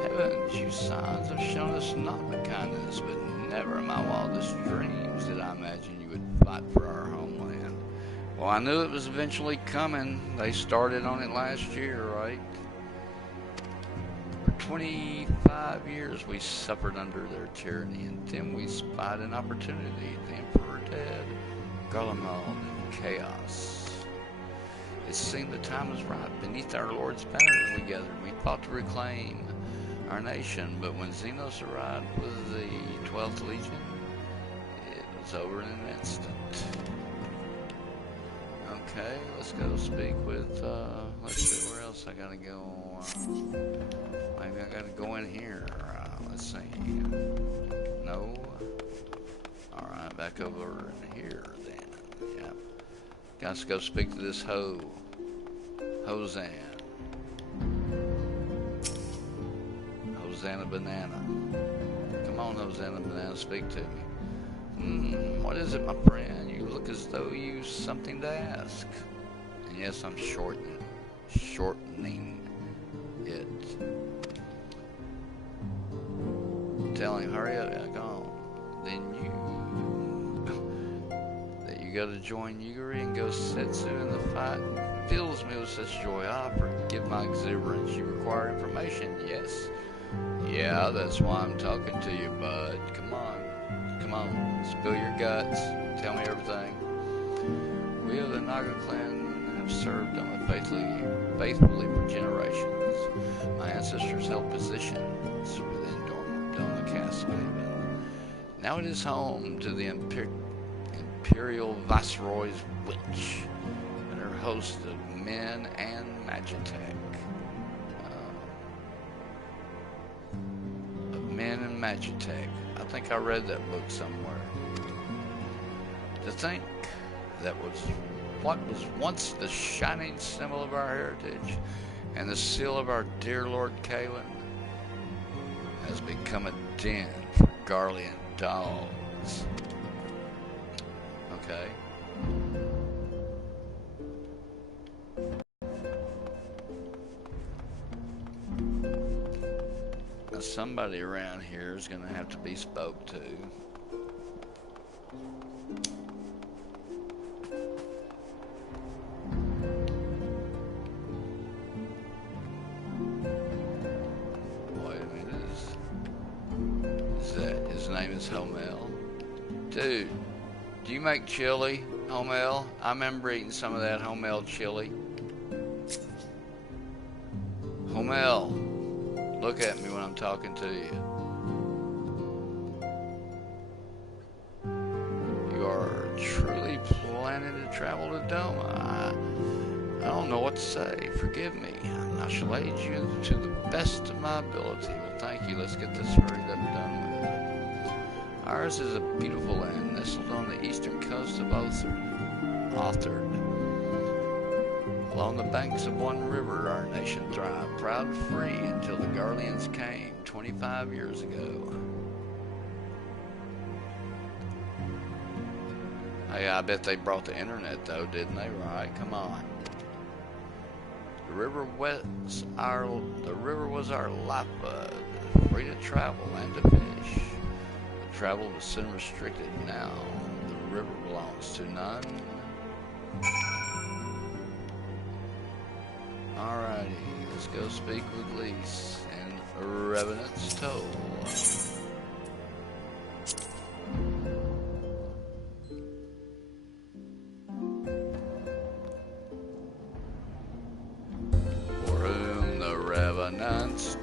Heavens, you signs have shown us not the kindness, but never in my wildest dreams did I imagine you would fight for our homeland. Well, I knew it was eventually coming. They started on it last year, right? For 25 years we suffered under their tyranny, and then we spied an opportunity. The Emperor dead, Garlemald in chaos. It seemed the time was right. Beneath our Lord's banners we gathered. We fought to reclaim our nation, but when Xenos arrived with the 12th Legion, it was over in an instant. Okay, let's go speak with, let's see where else I gotta go. Maybe I gotta go in here. Let's see. No. Alright, back over in here then. Yep. Got to go speak to this Hosanna Banana. Come on, Hosanna Banana, speak to me. What is it, my friend? You look as though you something to ask. And yes, I'm shortening it. Tell him, hurry up, go on. Then that you got to join Yuri and go Setsu in the fight fills me with such joy. I forgive my exuberance. You require information, yes. Yeah, that's why I'm talking to you, bud. Come on, spill your guts, tell me everything. We of the Naga clan have served Doma faithfully for generations. My ancestors held positions within Doma Castle even. Now it is home to the Imperial Viceroy's witch and her host of men and Magitech. Men and Magitech. I think I read that book somewhere. To think that was what was once the shining symbol of our heritage and the seal of our dear Lord Kaelin has become a den for Garlean dogs. Okay. Now somebody around here is going to have to be spoke to. His name is Homel. Dude, do you make chili, Homel? I remember eating some of that Homel chili. Homel, look at me when I'm talking to you. You are truly planning to travel to Doma. I don't know what to say. Forgive me. I shall aid you to the best of my ability. Well, thank you. Let's get this hurried up and done with. Ours is a beautiful land nestled on the eastern coast of Othard. Along the banks of one river, our nation thrived, proud and free until the Garleans came 25 years ago. Hey, I bet they brought the internet though, didn't they? Right? Come on. The river was our lifeblood, free to travel and to fish. But travel was soon restricted. Now the river belongs to none. Alrighty, let's go speak with Lise and Revenant's Toll.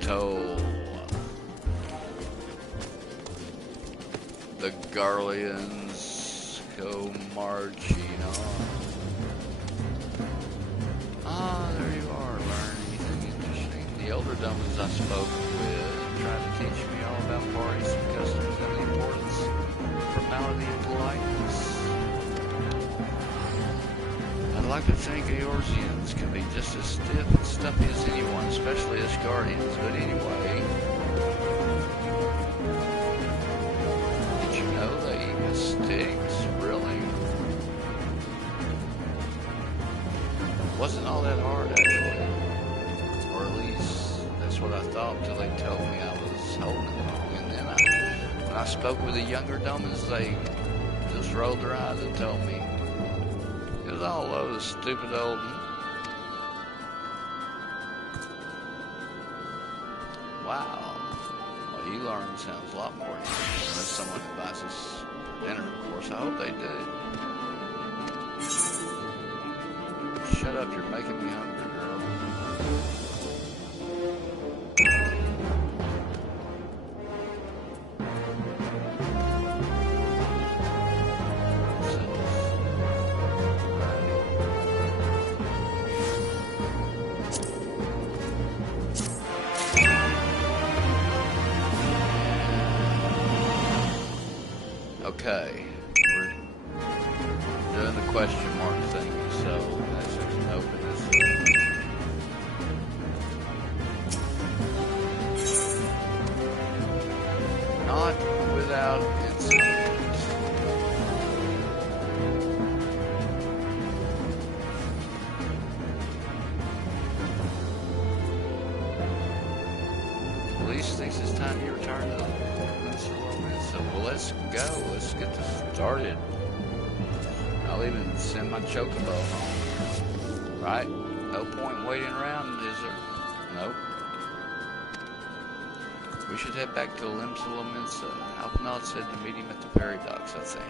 Toll. The Garleans go marching on. Ah, there you are. Learn anything interesting? The elder Domas I spoke with tried to teach me all about Far Eastern customs and the importance of formality and politeness. I'd like to think the Eorzeans can be just as stiff and stuffy as anyone, especially as Guardians, but anyway. Did you know they eat with sticks? Really? Wasn't all that hard, actually. Or at least, that's what I thought until they told me I was holding it wrong. And then when I spoke with the younger Domans, they just rolled their eyes and told me it with all those stupid old... Wow. Well, you learn sounds a lot more interesting unless someone invites us for dinner, of course. I hope they do. Shut up, you're making me hungry, girl. Okay, we're doing the question mark thing, so let's just open this up. Not without incident. Police thinks it's time you return to the so, well, let's go. Let's get this started. I'll even send my chocobo home. Right? No point waiting around, is there? Nope. We should head back to Limsa. Alpinaud said to meet him at the ferry docks, I think.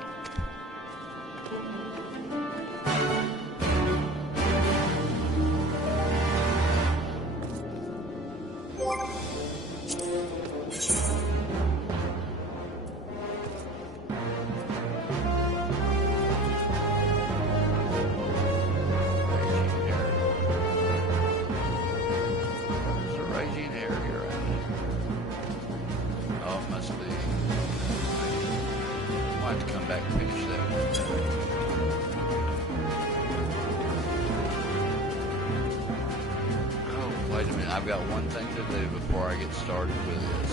I've got one thing to do before I get started with this.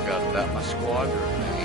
Forgot about my squadron, man.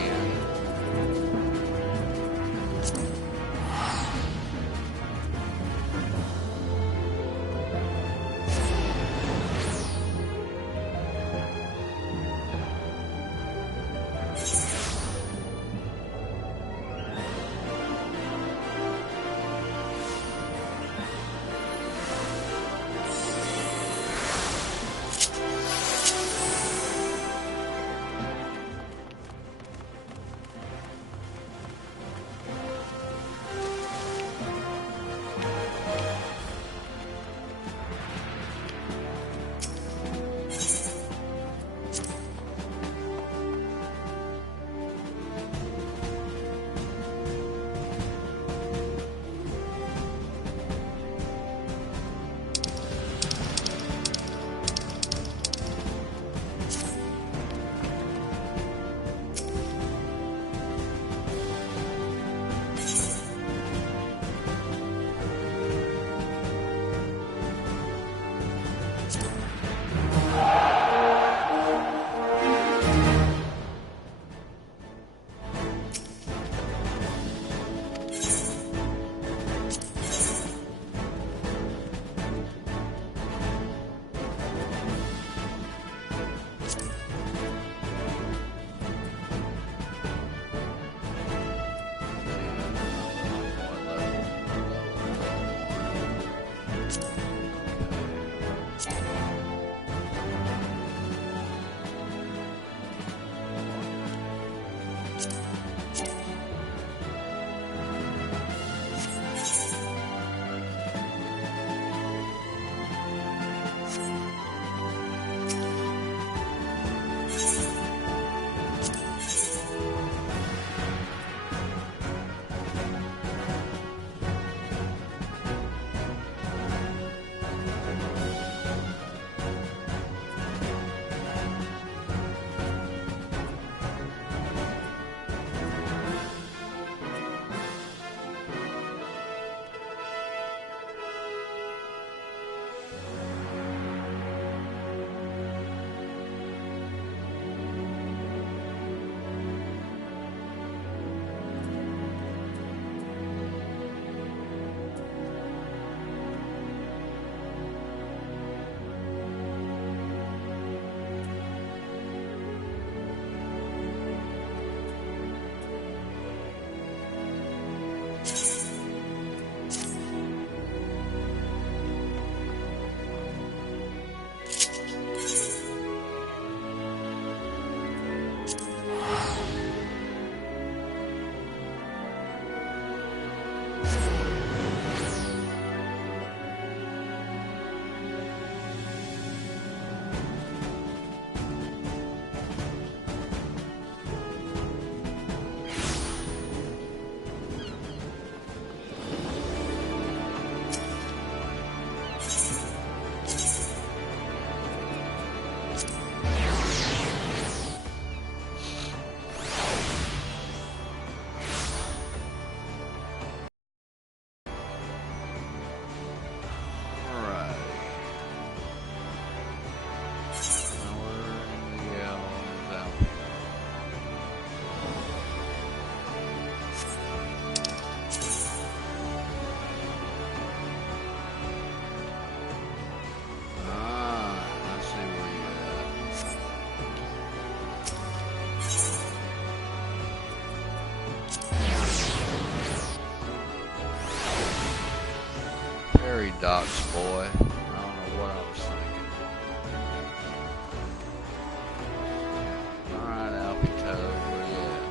Docks, boy. I don't know what I was thinking. Alright, Alfie Toad, where you at?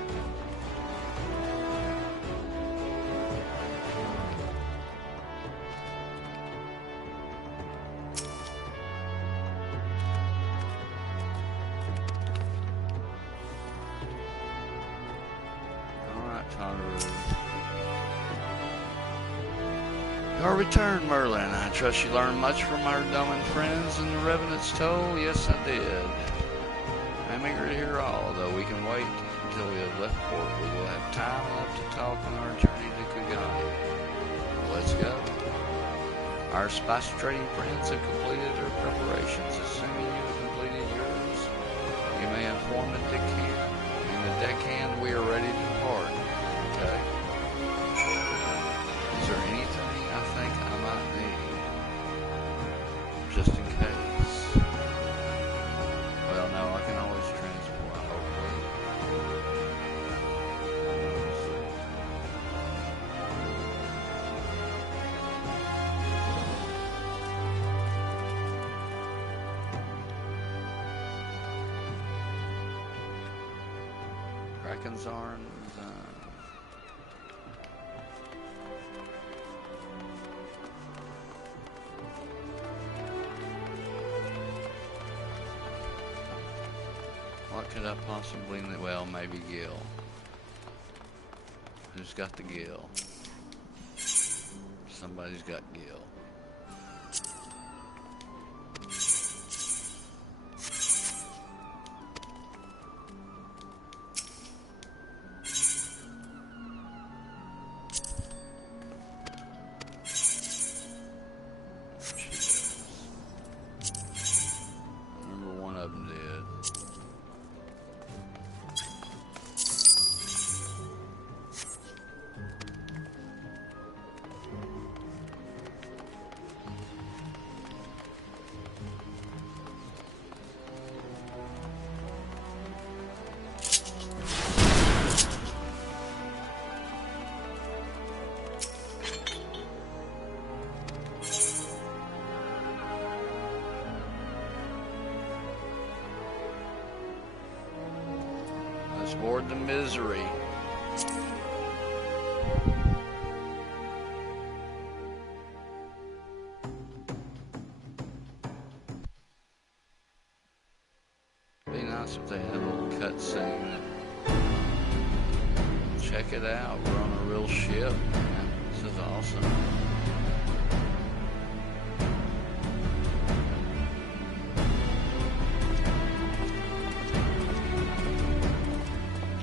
Alright, Tongaroo. Your return, Merlin. I trust you learned much from our Doman friends in the Revenant's Toll. Yes, I did. I'm eager to hear all, though we can wait until we have left port. We will have time enough to talk on our journey to Kugani. Let's go. Our spice trading friends have completed their preparations. Assuming you have completed yours, you may inform the deckhand. Deckhand, we are ready to depart. Okay. Is there anything I think I might need, just in case? Well, no, I can always transport, hopefully. Kraken's arms. What could I possibly need? Well, maybe Gil. Who's got the Gil? Somebody's got Gil. Board the misery. Be nice if they had a little cutscene. Check it out. We're on a real ship, man. This is awesome.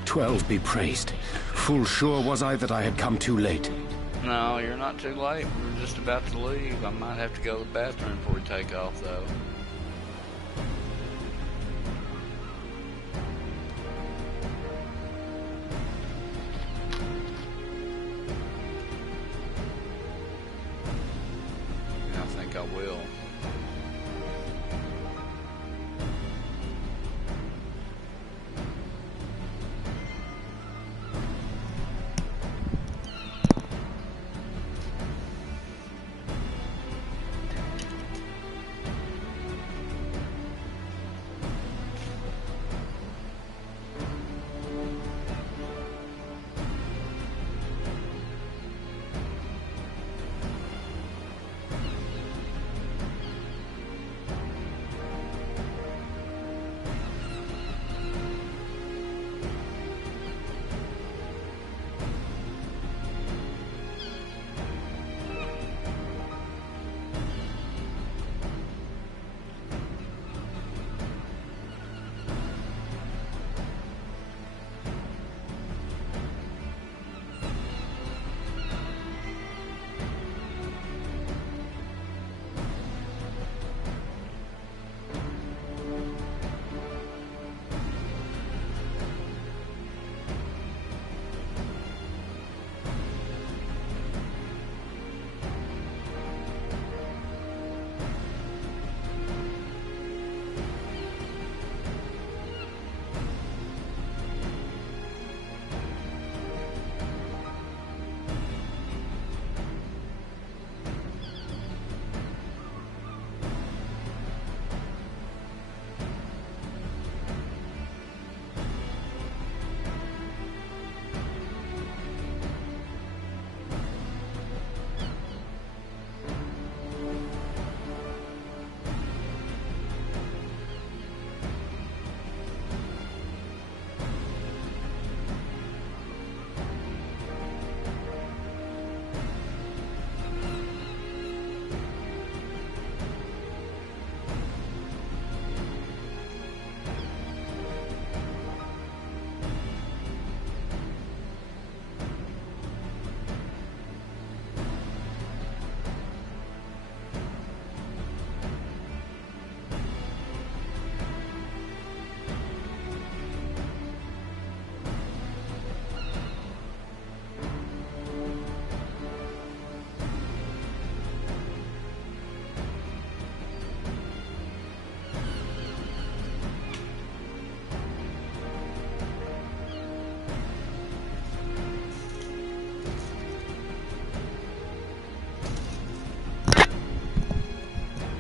12 be praised. Full sure was I that I had come too late. No, you're not too late. We're just about to leave. I might have to go to the bathroom before we take off, though. I think I will.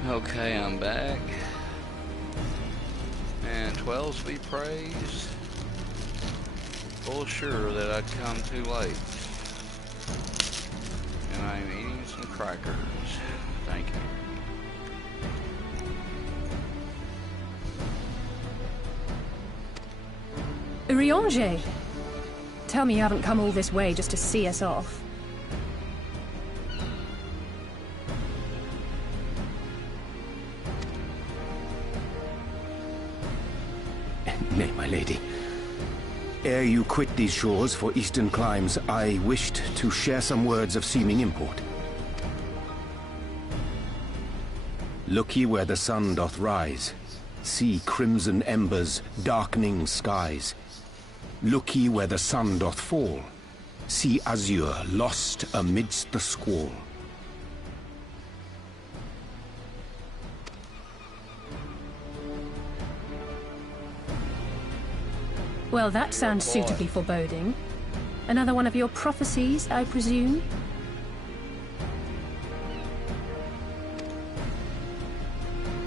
Okay, I'm back. And 12's be praised. Full sure that I'd come too late. And I'm eating some crackers. Thank you. Urianger! Tell me you haven't come all this way just to see us off. Nay, my lady. Ere you quit these shores for eastern climes, I wished to share some words of seeming import. Look ye where the sun doth rise. See crimson embers, darkening skies. Look ye where the sun doth fall. See azure lost amidst the squall. Well, that sounds suitably foreboding. Another one of your prophecies, I presume?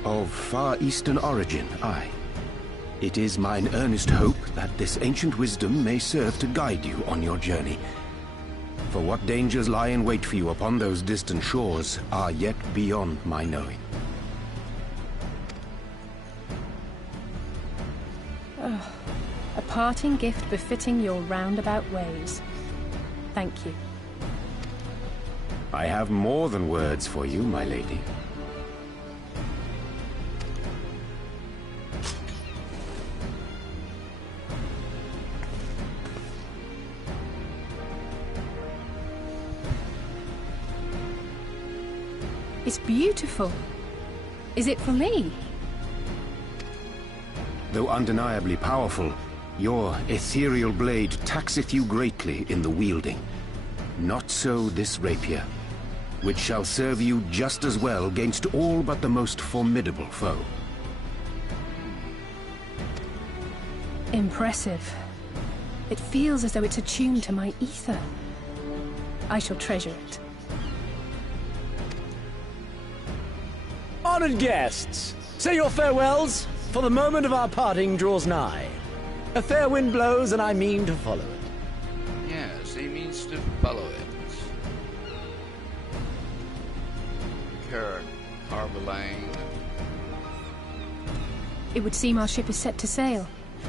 Of far eastern origin, aye. It is mine earnest hope that this ancient wisdom may serve to guide you on your journey. For what dangers lie in wait for you upon those distant shores are yet beyond my knowing. A parting gift befitting your roundabout ways. Thank you. I have more than words for you, my lady. It's beautiful. Is it for me? Though undeniably powerful, your ethereal blade taxeth you greatly in the wielding. Not so this rapier, which shall serve you just as well against all but the most formidable foe. Impressive. It feels as though it's attuned to my ether. I shall treasure it. Honored guests, say your farewells, for the moment of our parting draws nigh. A fair wind blows, and I mean to follow it. Yes, he means to follow it. Carbalane. It would seem our ship is set to sail.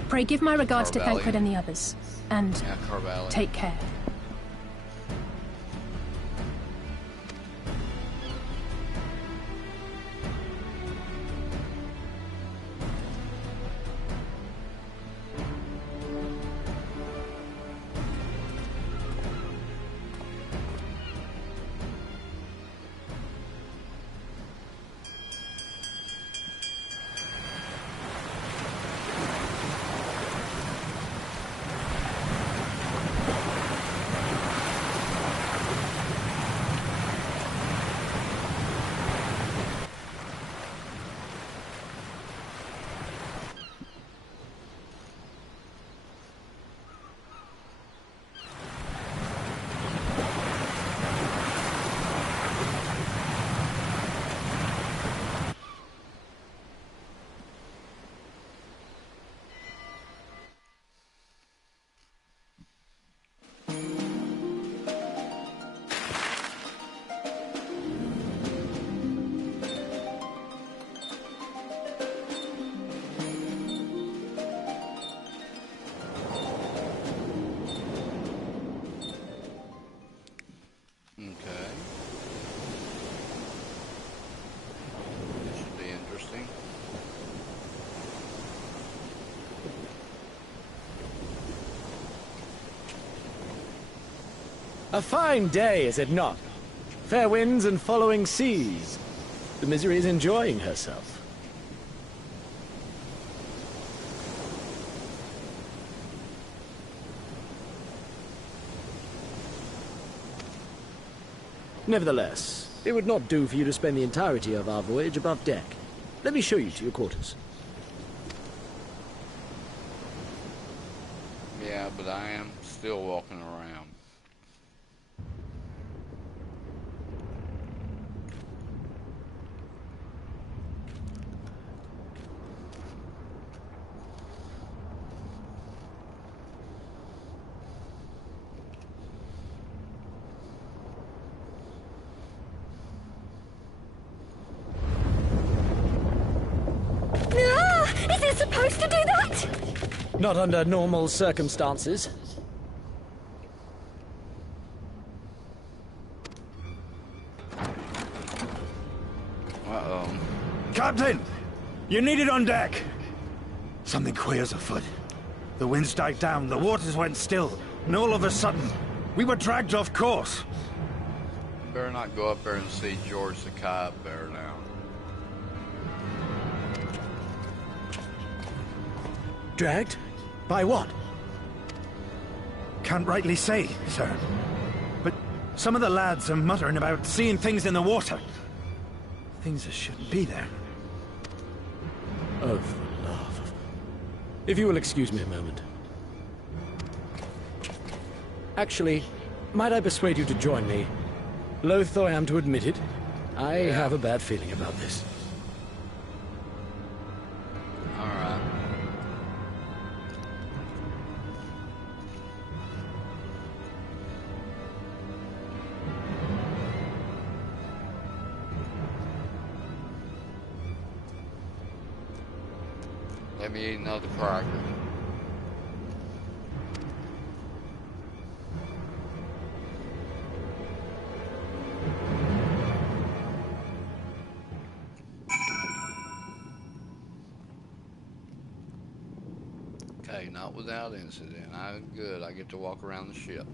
Pray give my regards to Carvallian. Thancred and the others. And Yeah, Carvallian. take care. A fine day, is it not? Fair winds and following seas. The Misery is enjoying herself. Nevertheless, it would not do for you to spend the entirety of our voyage above deck. Let me show you to your quarters. Yeah, but I am still walking around. supposed to do that? Not under normal circumstances. Uh-oh. Captain! You're needed on deck! Something queer's afoot. The winds died down, the waters went still, and all of a sudden, we were dragged off course. Better not go up there and see George the Kai up there now. Dragged? By what? Can't rightly say, sir. But some of the lads are muttering about seeing things in the water. Things that shouldn't be there. Oh, for love of... If you will excuse me a moment. Actually, might I persuade you to join me? Loath though I am to admit it, I have a bad feeling about this. Alright. Let me eat another cracker. Okay, not without incident. I'm good. I get to walk around the ship.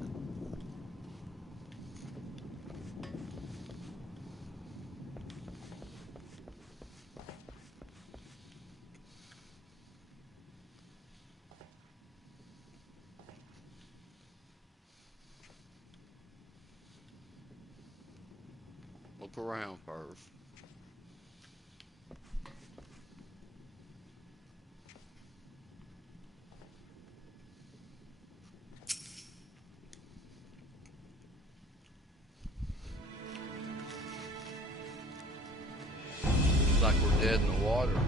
Look around first. Looks like we're dead in the water.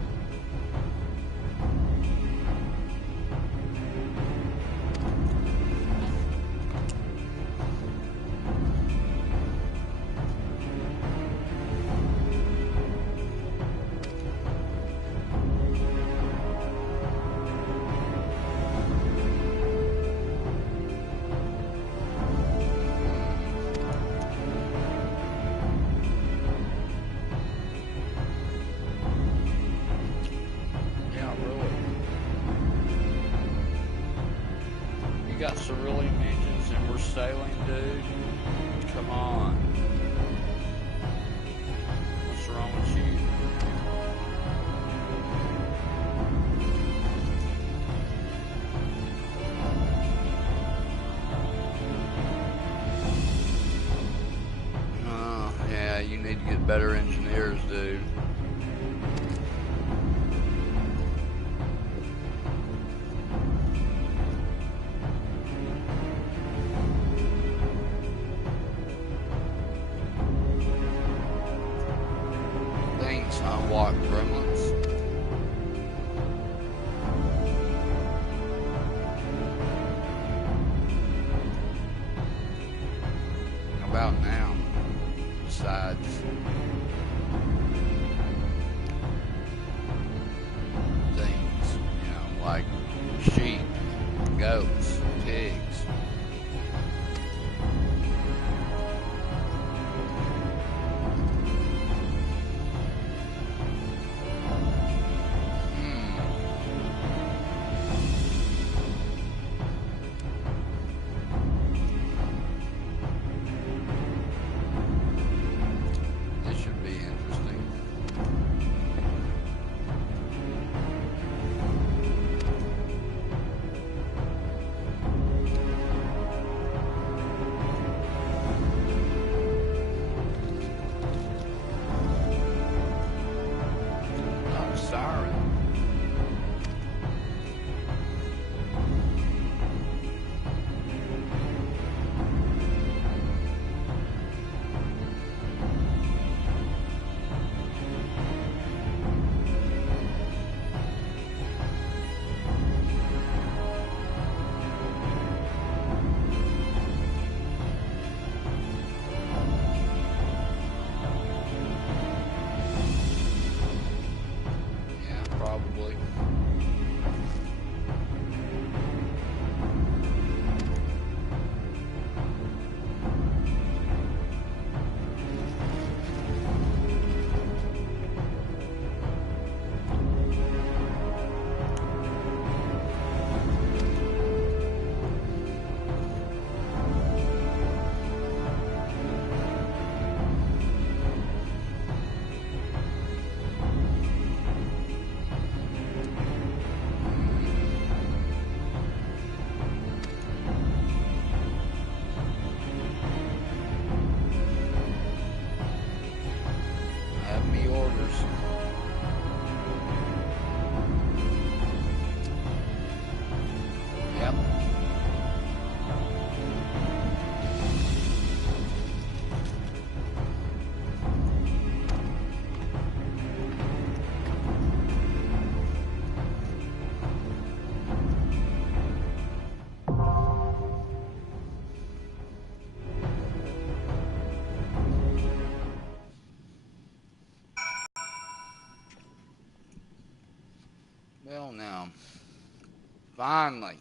Got cerulean engines and we're sailing, dude. Come on. What's wrong with you? Yeah, you need to get better engineers, dude. Unlock gremlins. How about now? Besides things, you know, like sheep, goats, pigs. Finally.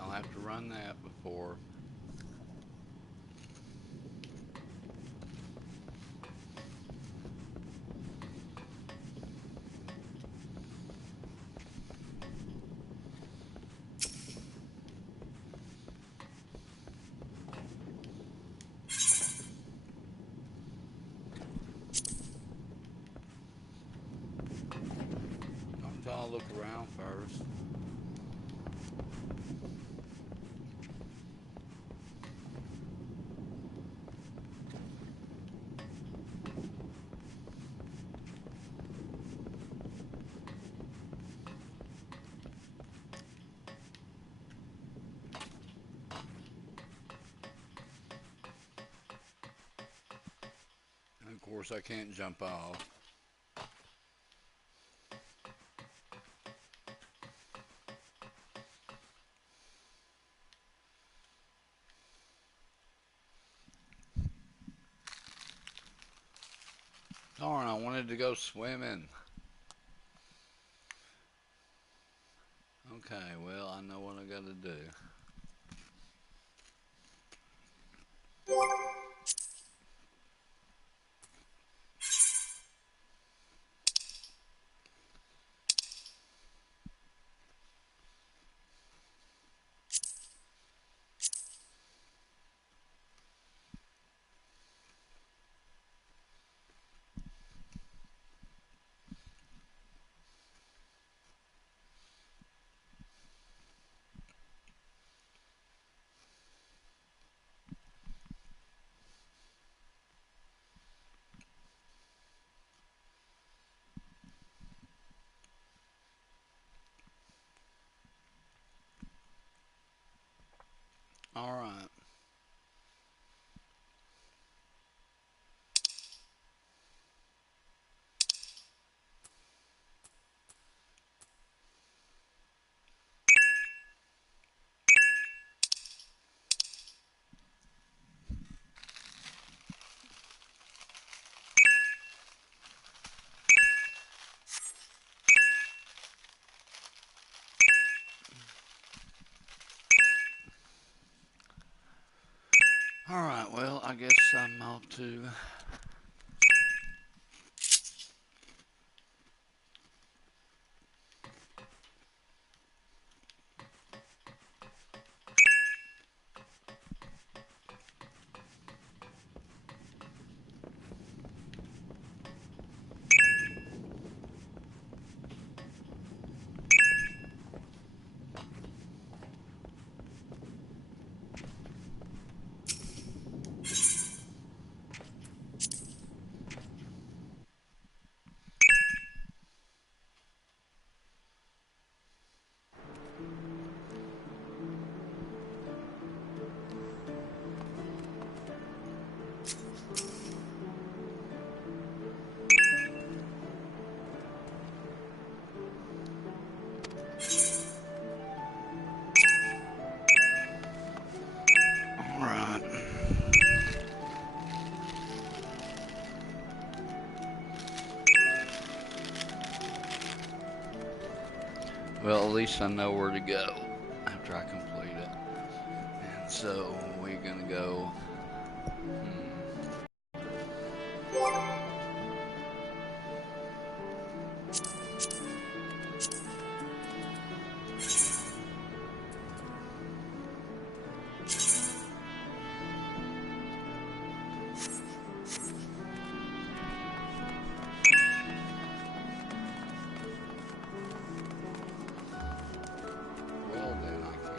I'll have to run that before. I'll look around first. And of course, I can't jump off. Darn, I wanted to go swimming. Okay, well, I know what I gotta do. All right. Alright, well, I guess I'm off to... Alright. Well, at least I know where to go after I complete it. And so, we're gonna go... Well, then I can.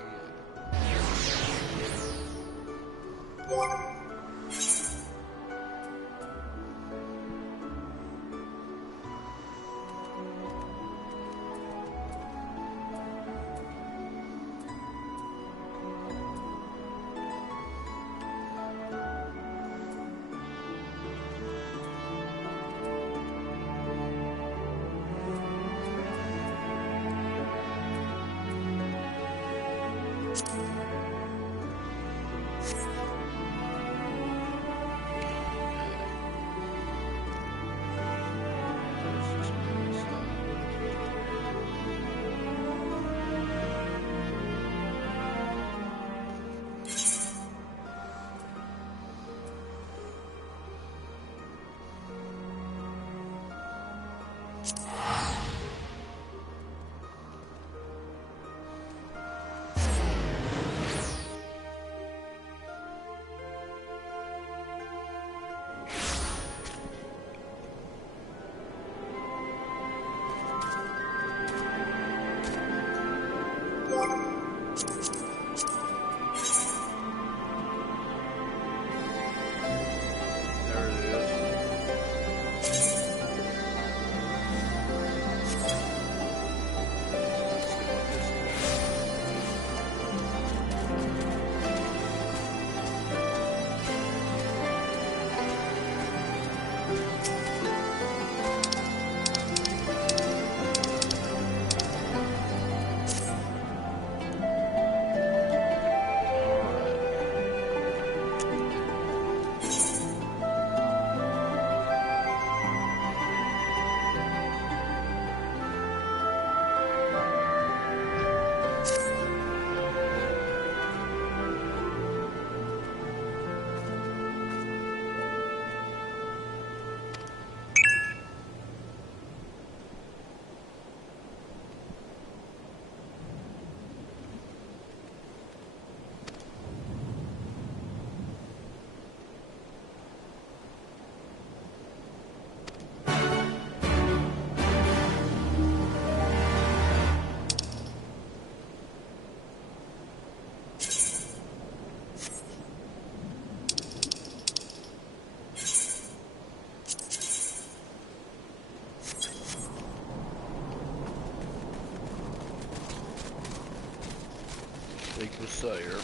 Speak with Sayer.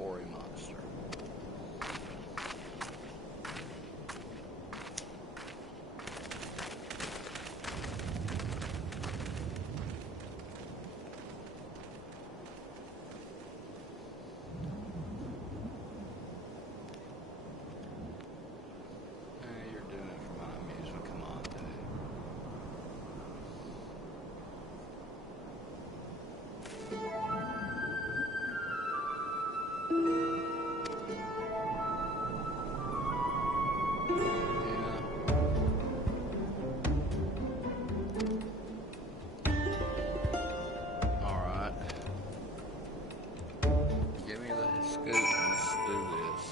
quarry monster. You're doing it for my amusement. Come on, dude. Alright. Give me the scoop and let's do this.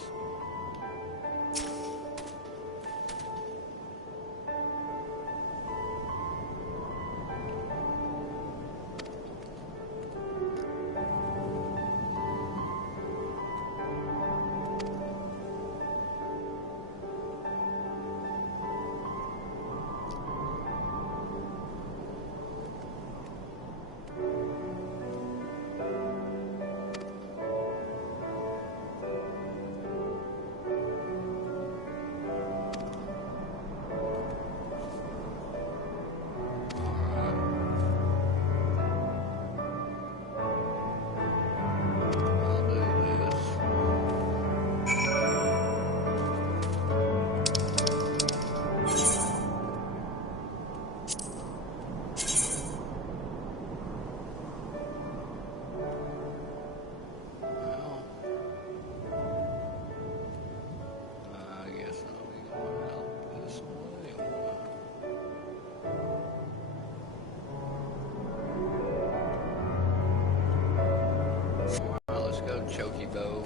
Choky bow.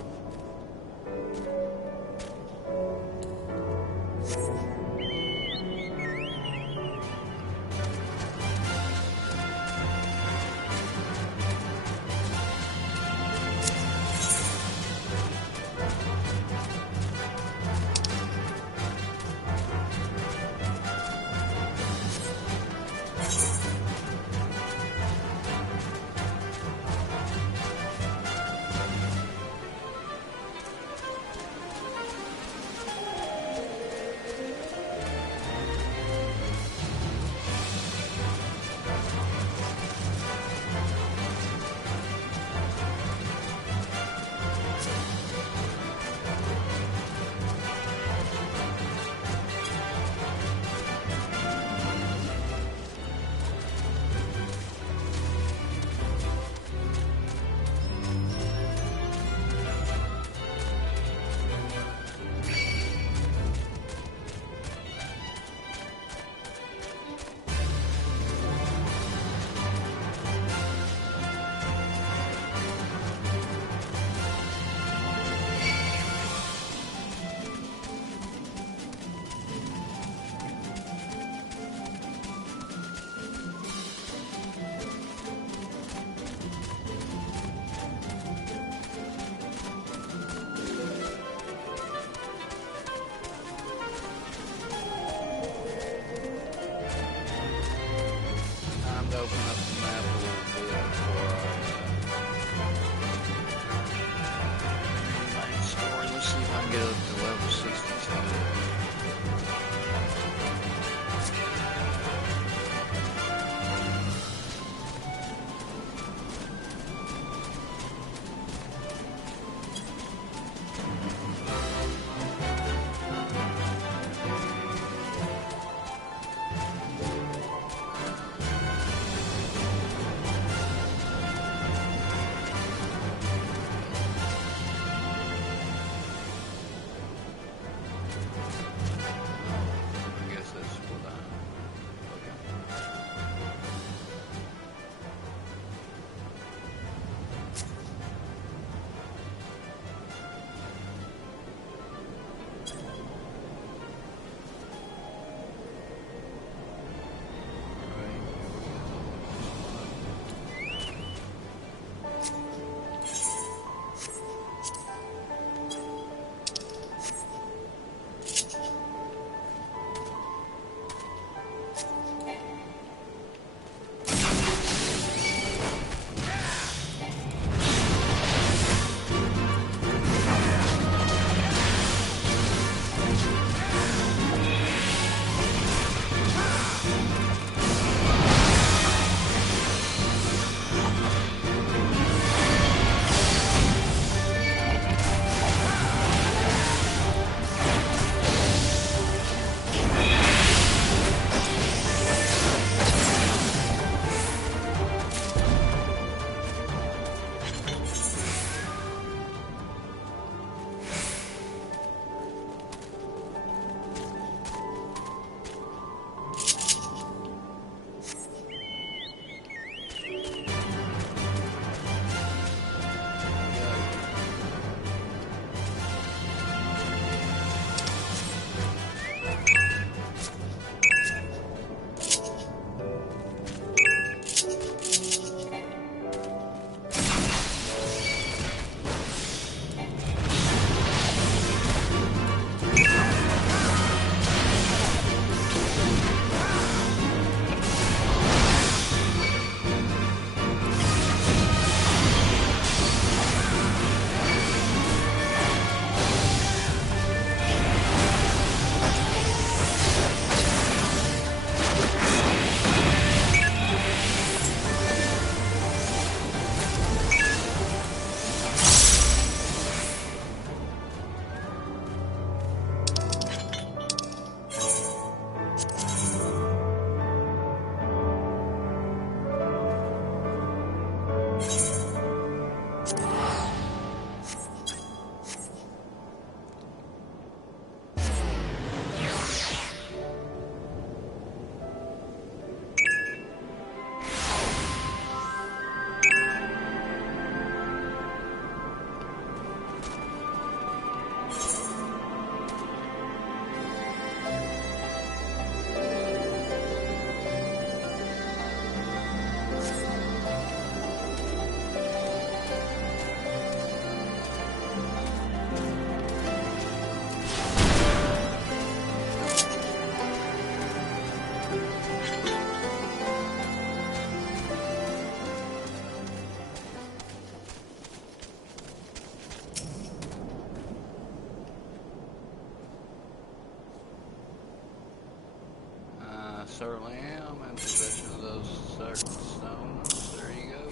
certainly am in possession of those certain stones. There you go.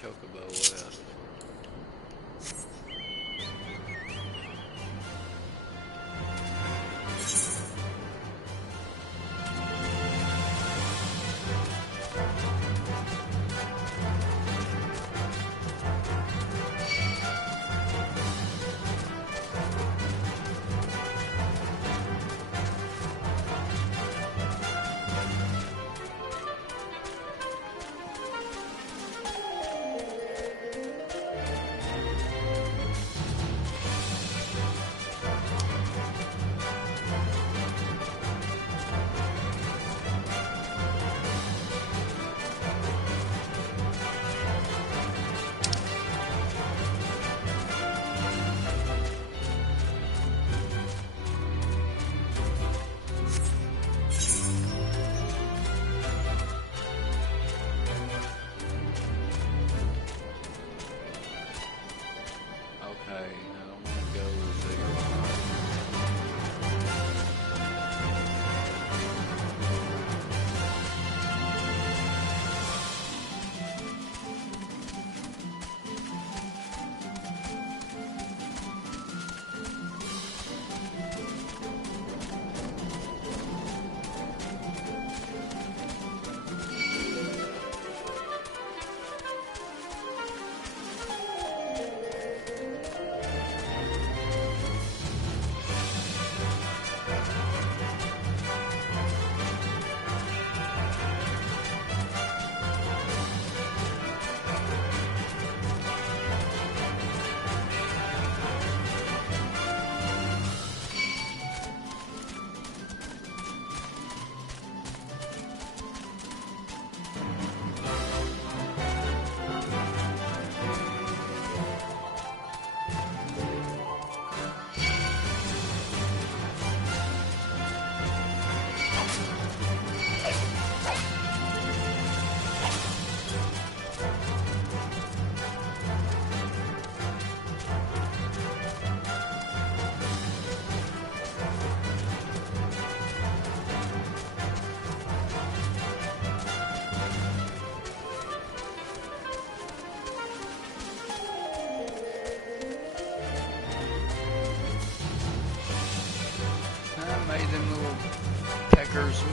Chocobo West.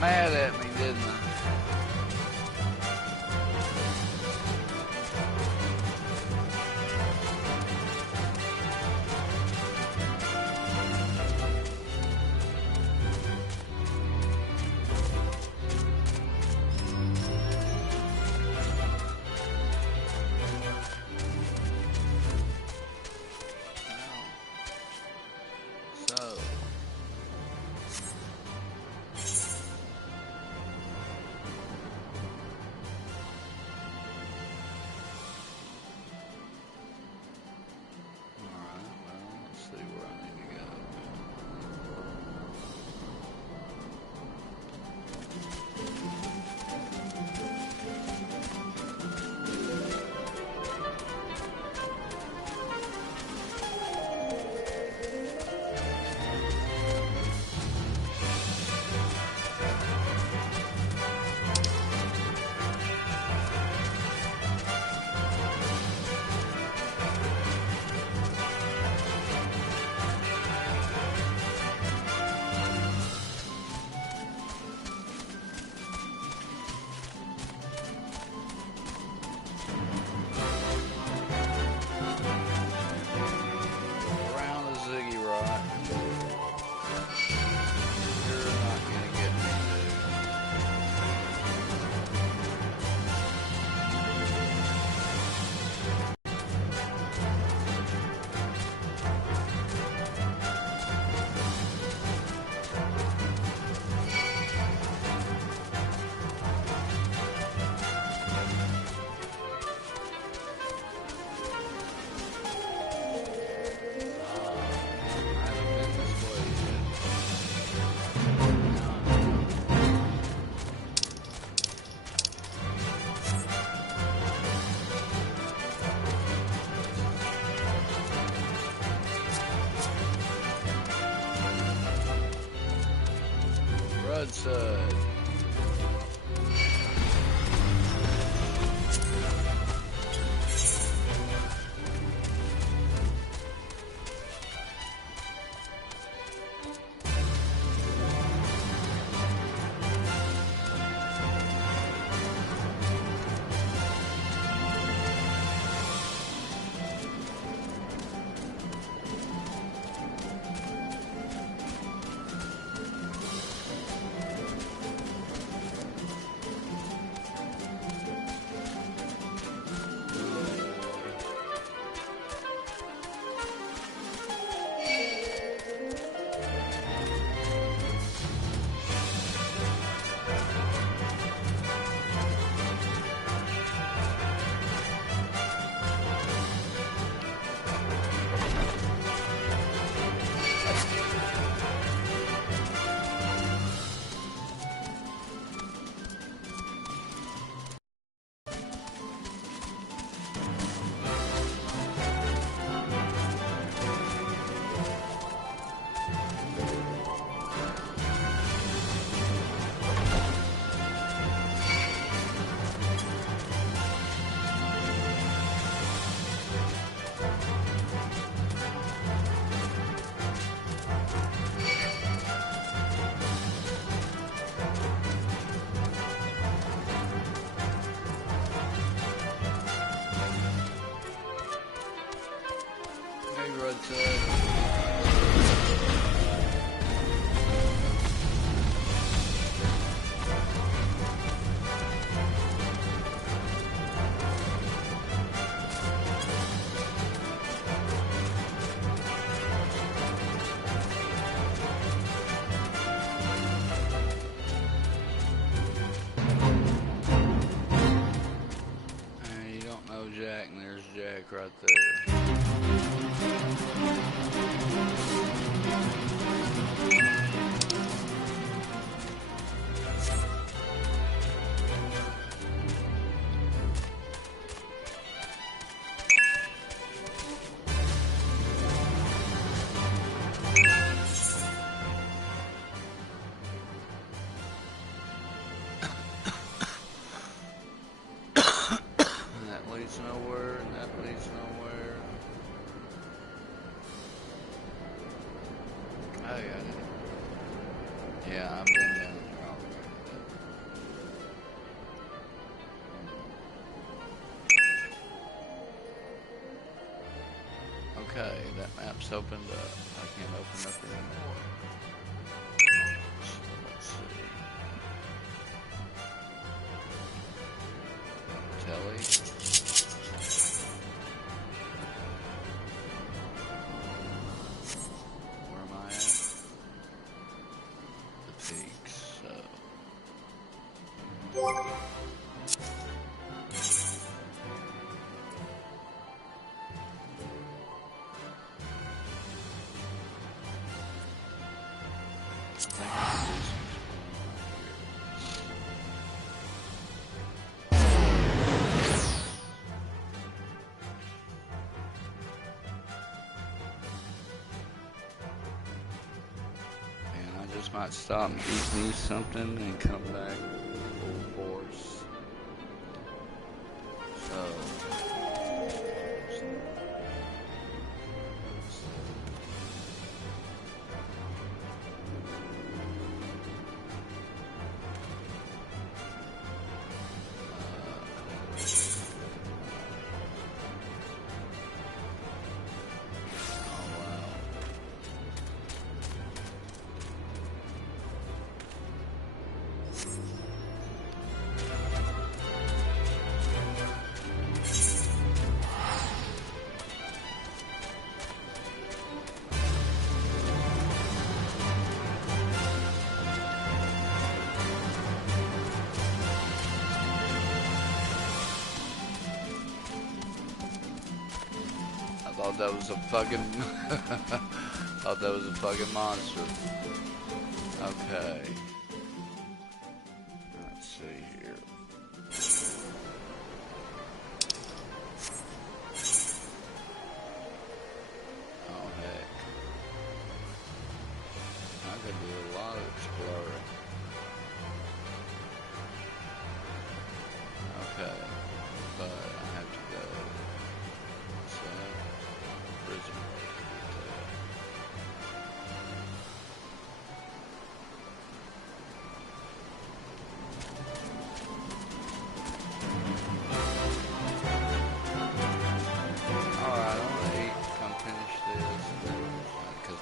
mad at me, didn't I? Broadside. Jack, and there's Jack right there. Nowhere, and that leads nowhere. I got it. Yeah, I've been down there already. that map's opened up. I can't open up anymore. So let's see. Telly. Where am I at? The peaks, so. Might stop and eat me something and come back full force. So thought that was a fucking thought that was a fucking monster. Okay. Let's see here. Oh heck. I could do a lot of exploring. Okay. But I have to go.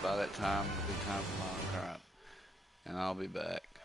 By that time, it'll be time for my crap, and I'll be back.